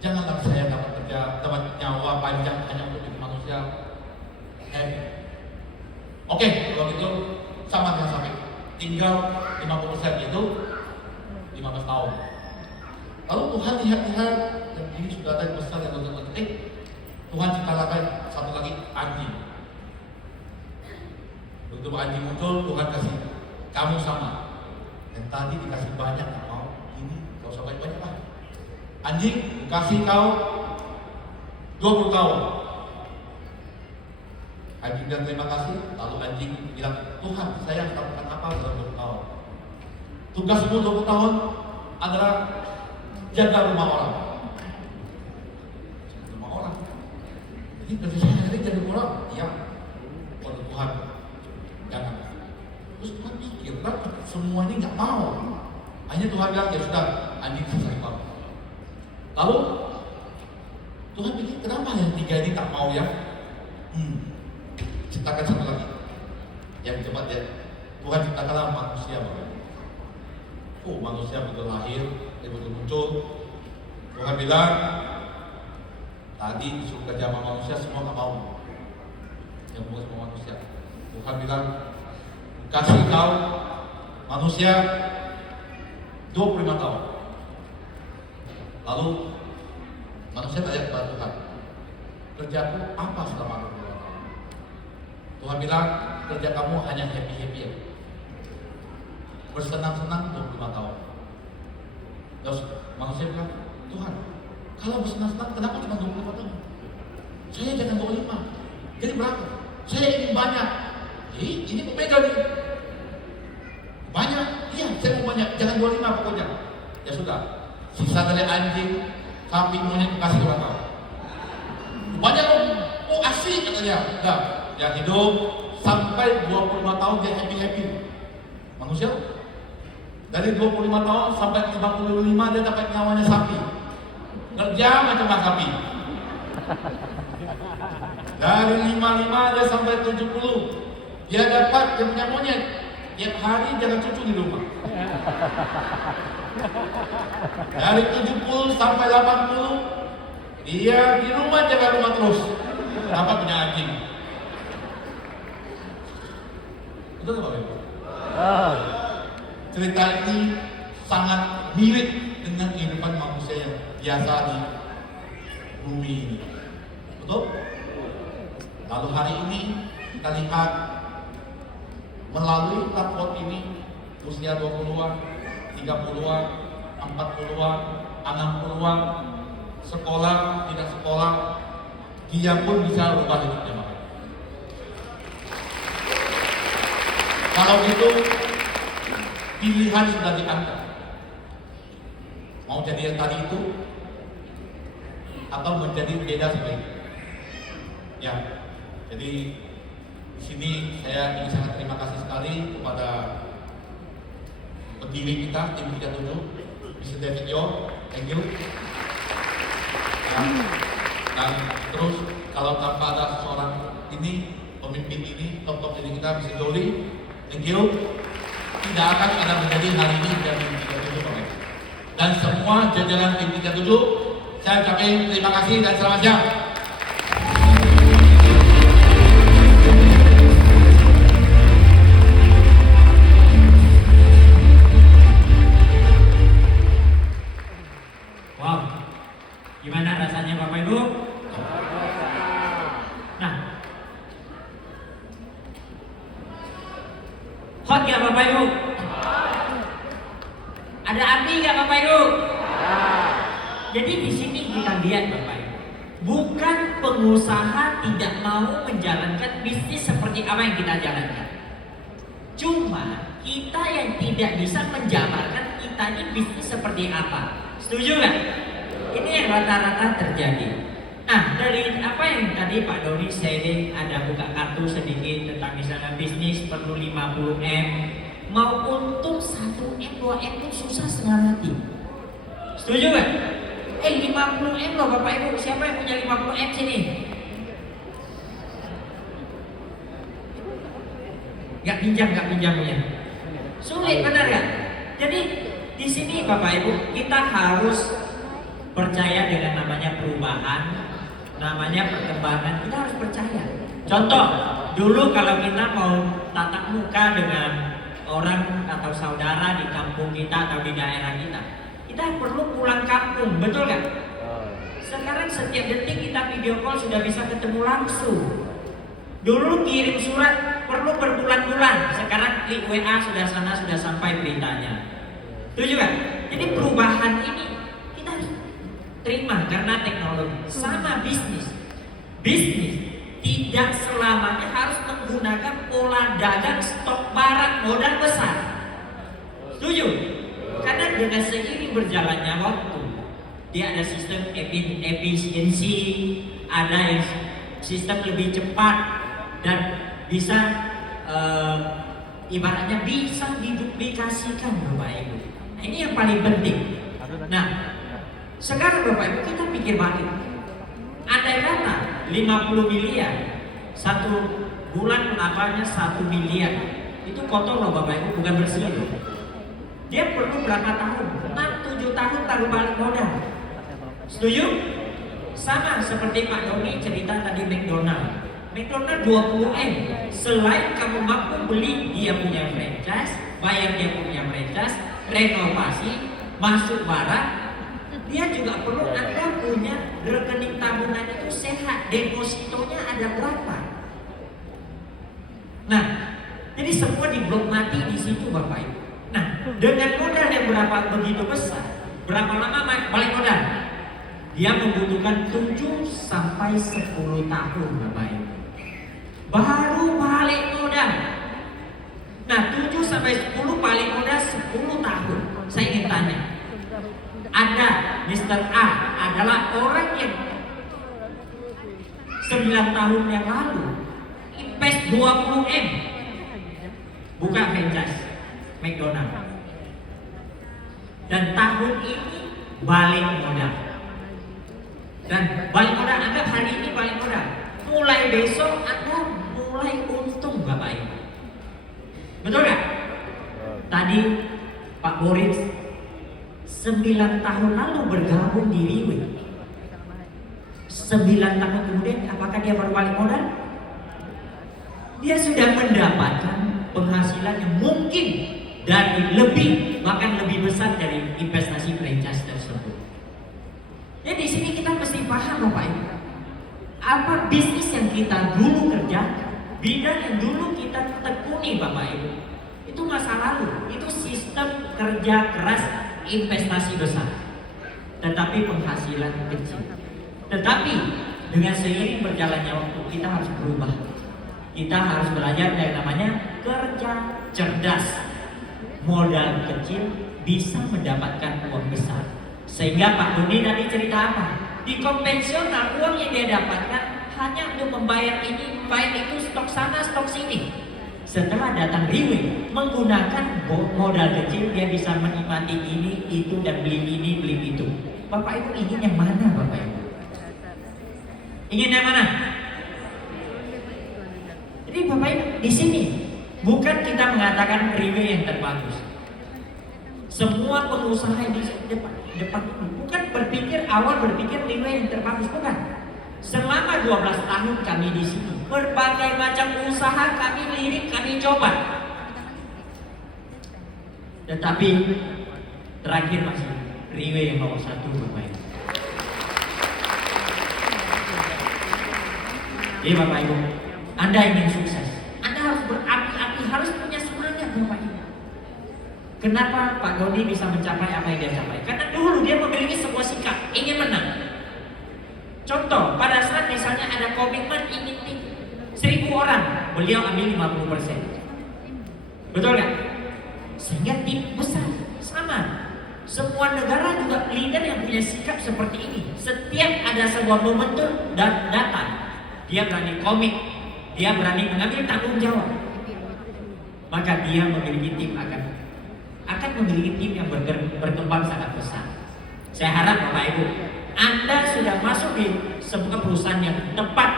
Janganlah saya dapat kerja, dapat nyawa panjang hanya untuk bikin manusia happy. Oke, kalau gitu sama dengan sapi. Tinggal 50% itu 15 tahun. Lalu Tuhan lihat-lihat, dan ini sudah ada besar yang nonton Tuhan cipta lagi satu lagi anjing. Begitu anjing muncul, Tuhan kasih kamu sama. Yang tadi dikasih banyak nggak mau, ini kau usah banyak lah. Anjing dikasih kau 20 tahun. Anjing bilang terima kasih, lalu anjing bilang Tuhan saya harus lakukan apa dalam 20 tahun? Tugasmu 20 tahun adalah jaga rumah orang. Jadi kerja saya hari jadi orang, ya, oleh Tuhan, jangan. Terus Tuhan pikir, semua ini nggak mau. Hanya Tuhan bilang, ya sudah, anjing selesai kamu. Lalu Tuhan pikir, kenapa yang 3 ini tak mau ya? Ciptakan satu lagi. Yang cepat ya, Tuhan ciptakanlah manusia. Manusia betul lahir, betul muncul. Tuhan bilang, tadi disuruh kerja sama manusia semua nggak mau. Yang mau sama manusia. Tuhan bilang, kasih kau manusia 25 tahun. Lalu manusia tanya kepada Tuhan, kerjaku apa selama 25 tahun? Tuhan bilang, kerja kamu hanya happy-happy. Bersenang-senang 25 tahun. Terus manusia bilang, Tuhan, kalau bersenang-senang kenapa cuma 25 tahun? Saya jangan 25. Jadi berapa? Saya ingin banyak. Ini berbeda nih. Banyak? Iya, saya mau banyak. Jangan 25 pokoknya. Ya sudah. Sisa dari anjing, sapi, monyet kasih berapa? Banyak dong. Asik katanya. Nah, yang hidup sampai 25 tahun dia happy-happy. Manusia dari 25 tahun sampai 55 dia dapat nyawanya sapi. Kerja macam sapi. Dari 55 dia sampai 70. Dia dapat, dia punya monyet. Tiap hari jaga cucu di rumah. Dari 70 sampai 80, dia di rumah jaga rumah terus. Dapat punya anjing. Betul Bapak Ibu? Cerita ini sangat mirip dengan kehidupan manusia yang biasa di bumi ini. Betul? Lalu hari ini kita lihat melalui platform ini usia 20-an, 30-an, 40-an, 60-an, sekolah, tidak sekolah, dia pun bisa rubah hidupnya. Kalau gitu, pilihan sudah diangkat. Mau jadi yang tadi itu, atau menjadi beda sebaiknya. Ya, jadi di sini saya ingin sangat terima kasih sekali kepada pendiri kita tim 37, Mr. David Yo, thank you. Ya. Dan terus kalau tanpa ada seorang ini, pemimpin ini, top ini kita, Mr. Doli, thank you. Tidak akan ada menjadi hari ini dan tim 37 Bapak. Dan semua jajaran tim 37, saya ucapkan terima kasih dan selamat siang. Gimana rasanya Bapak Ibu? Nah, hot gak Bapak Ibu? Ada api gak Bapak Ibu? Jadi di sini kita lihat Bapak Ibu, bukan pengusaha tidak mau menjalankan bisnis seperti apa yang kita jalankan. Cuma kita yang tidak bisa menjabarkan kita ini bisnis seperti apa. Setuju nggak? Ini yang rata-rata terjadi. Nah, dari apa yang tadi Pak Doni sharing, ada buka kartu sedikit tentang misalnya bisnis perlu 50M, mau untung 1M, 2M itu susah setengah mati. Setuju nggak? 50M loh Bapak Ibu, siapa yang punya 50M sini? Gak pinjam punya. Sulit benar ya? Jadi di sini Bapak Ibu kita harus percaya dengan namanya perubahan, namanya perkembangan, kita harus percaya. Contoh, dulu kalau kita mau tatap muka dengan orang atau saudara di kampung kita atau di daerah kita perlu pulang kampung, betul gak? Sekarang setiap detik kita video call sudah bisa ketemu langsung. Dulu kirim surat perlu berbulan-bulan, sekarang klik WA sudah sampai beritanya. Setuju gak? Jadi perubahan ini kita harus terima karena teknologi. Sama bisnis tidak selamanya harus menggunakan pola dagang stok barang modal besar. Setuju? Karena dengan seiring berjalannya waktu, dia ada sistem efisiensi, ada yang sistem lebih cepat dan bisa ibaratnya bisa diduplikasikan Bapak Ibu. Nah, ini yang paling penting. Nah, sekarang Bapak Ibu kita pikir balik. Andai kata 50 miliar satu bulan apanya 1 miliar, itu kotor loh Bapak Ibu, bukan bersih loh. Dia perlu berapa tahun? 6-7 tahun baru balik modal. Setuju? Sama seperti Pak Doni cerita tadi McDonald 20M. Selain kamu mampu beli dia punya franchise, bayar dia punya franchise, renovasi, masuk barang, dia juga perlu Anda punya rekening tabungan itu sehat, depositonya ada berapa. Nah, jadi semua diblok mati di situ Bapak Ibu. Nah, dengan modal yang berapa begitu besar, berapa lama balik modal? Dia membutuhkan 7 sampai 10 tahun Bapak Ibu. Baru balik modal. Nah, 7 sampai 10 balik modal 10 tahun. Saya ingin tanya, ada Mr. A adalah orang yang 9 tahun yang lalu invest 20M buka franchise McDonald, dan tahun ini balik modal. Dan balik modal anggap hari mulai besok Anda mulai untung Bapak Ibu. Betul nggak? Tadi Pak Boris 9 tahun lalu bergabung di Riwe. 9 tahun kemudian apakah dia berbalik modal? Dia sudah mendapatkan penghasilan yang mungkin dari lebih, bahkan lebih besar dari investasi franchise tersebut. Jadi di sini kita mesti paham Bapak Ibu, apa bisnis yang kita dulu kerjakan, bidang yang dulu kita tekuni Bapak Ibu, itu masa lalu, itu sistem kerja keras, investasi besar, tetapi penghasilan kecil. Tetapi dengan seiring berjalannya waktu kita harus berubah. Kita harus belajar yang namanya kerja cerdas. Modal kecil bisa mendapatkan uang besar. Sehingga Pak Doni tadi cerita apa? Di konvensional uang yang dia dapatkan hanya untuk membayar ini, bayar itu, stok sana, stok sini. Setelah datang Riwe, menggunakan modal kecil dia bisa menikmati ini, itu, dan beli ini, beli itu. Bapak Ibu ingin yang mana Bapak Ibu? Ingin yang mana? Jadi Bapak Ibu di sini bukan kita mengatakan Riwe yang terbagus. Semua pengusaha di depan bukan awal berpikir Riwe yang terbagus, bukan. Selama 12 tahun kami di sini, berbagai macam usaha kami lirik, kami coba. Tetapi terakhir masih Riwe yang nomor 1 Bapak Ibu. Jadi Bapak Ibu, Anda ingin sukses, Anda harus berapi-api, harus punya semangat Bapak Ibu. Kenapa Pak Doni bisa mencapai apa yang dia capai? Karena dulu dia memiliki sebuah sikap, ingin menang. Contoh, pada saat misalnya ada komitmen ingin tim 1000 orang, beliau ambil 50%. Betul nggak? Sehingga tim besar, sama. Semua negara juga leader yang punya sikap seperti ini. Setiap ada sebuah momentum dan datang, dia berani komit, dia berani mengambil tanggung jawab. Maka dia memiliki tim akan memiliki tim yang berkembang sangat besar. Saya harap Bapak Ibu, Anda sudah masuk di sebuah perusahaan yang tepat,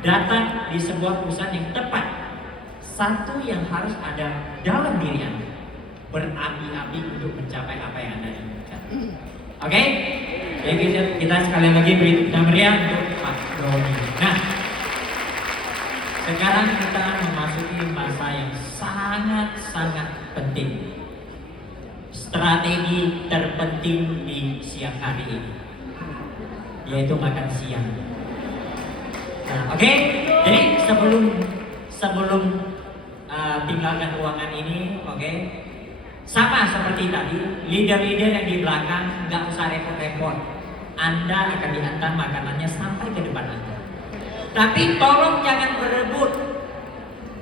datang di sebuah perusahaan yang tepat. Satu yang harus ada dalam diri Anda, berapi-api untuk mencapai apa yang Anda inginkan. Oke? Jadi kita sekali lagi beri tepuk meriah untuk Pak Doni. Nah, sekarang kita memasuki masa yang sangat-sangat penting. Strategi terpenting di siang hari ini, yaitu makan siang. Nah, oke? Jadi sebelum tinggalkan ruangan ini, oke? Sama seperti tadi, leader-leader yang di belakang nggak usah repot-repot. Anda akan diantar makanannya sampai ke depan Anda. Tapi tolong jangan berebut.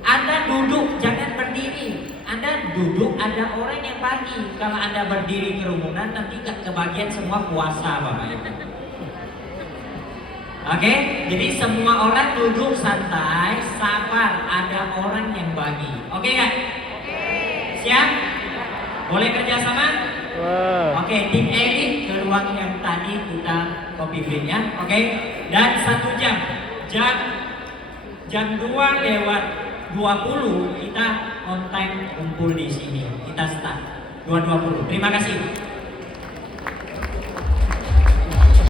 Anda duduk, jangan berdiri. Anda duduk, ada orang yang bagi. Kalau Anda berdiri kerumunan, nanti gak kebagian semua puasa Bapak Ibu. Oke? Jadi semua orang duduk santai, sabar. Ada orang yang bagi. Oke gak? Siap? Boleh kerjasama? Oke, tim elit ke ruang yang tadi kita copy break ya. Oke? Dan 1 jam. Jam 2:20 kita on time kumpul di sini. Kita start 2:20. Terima kasih.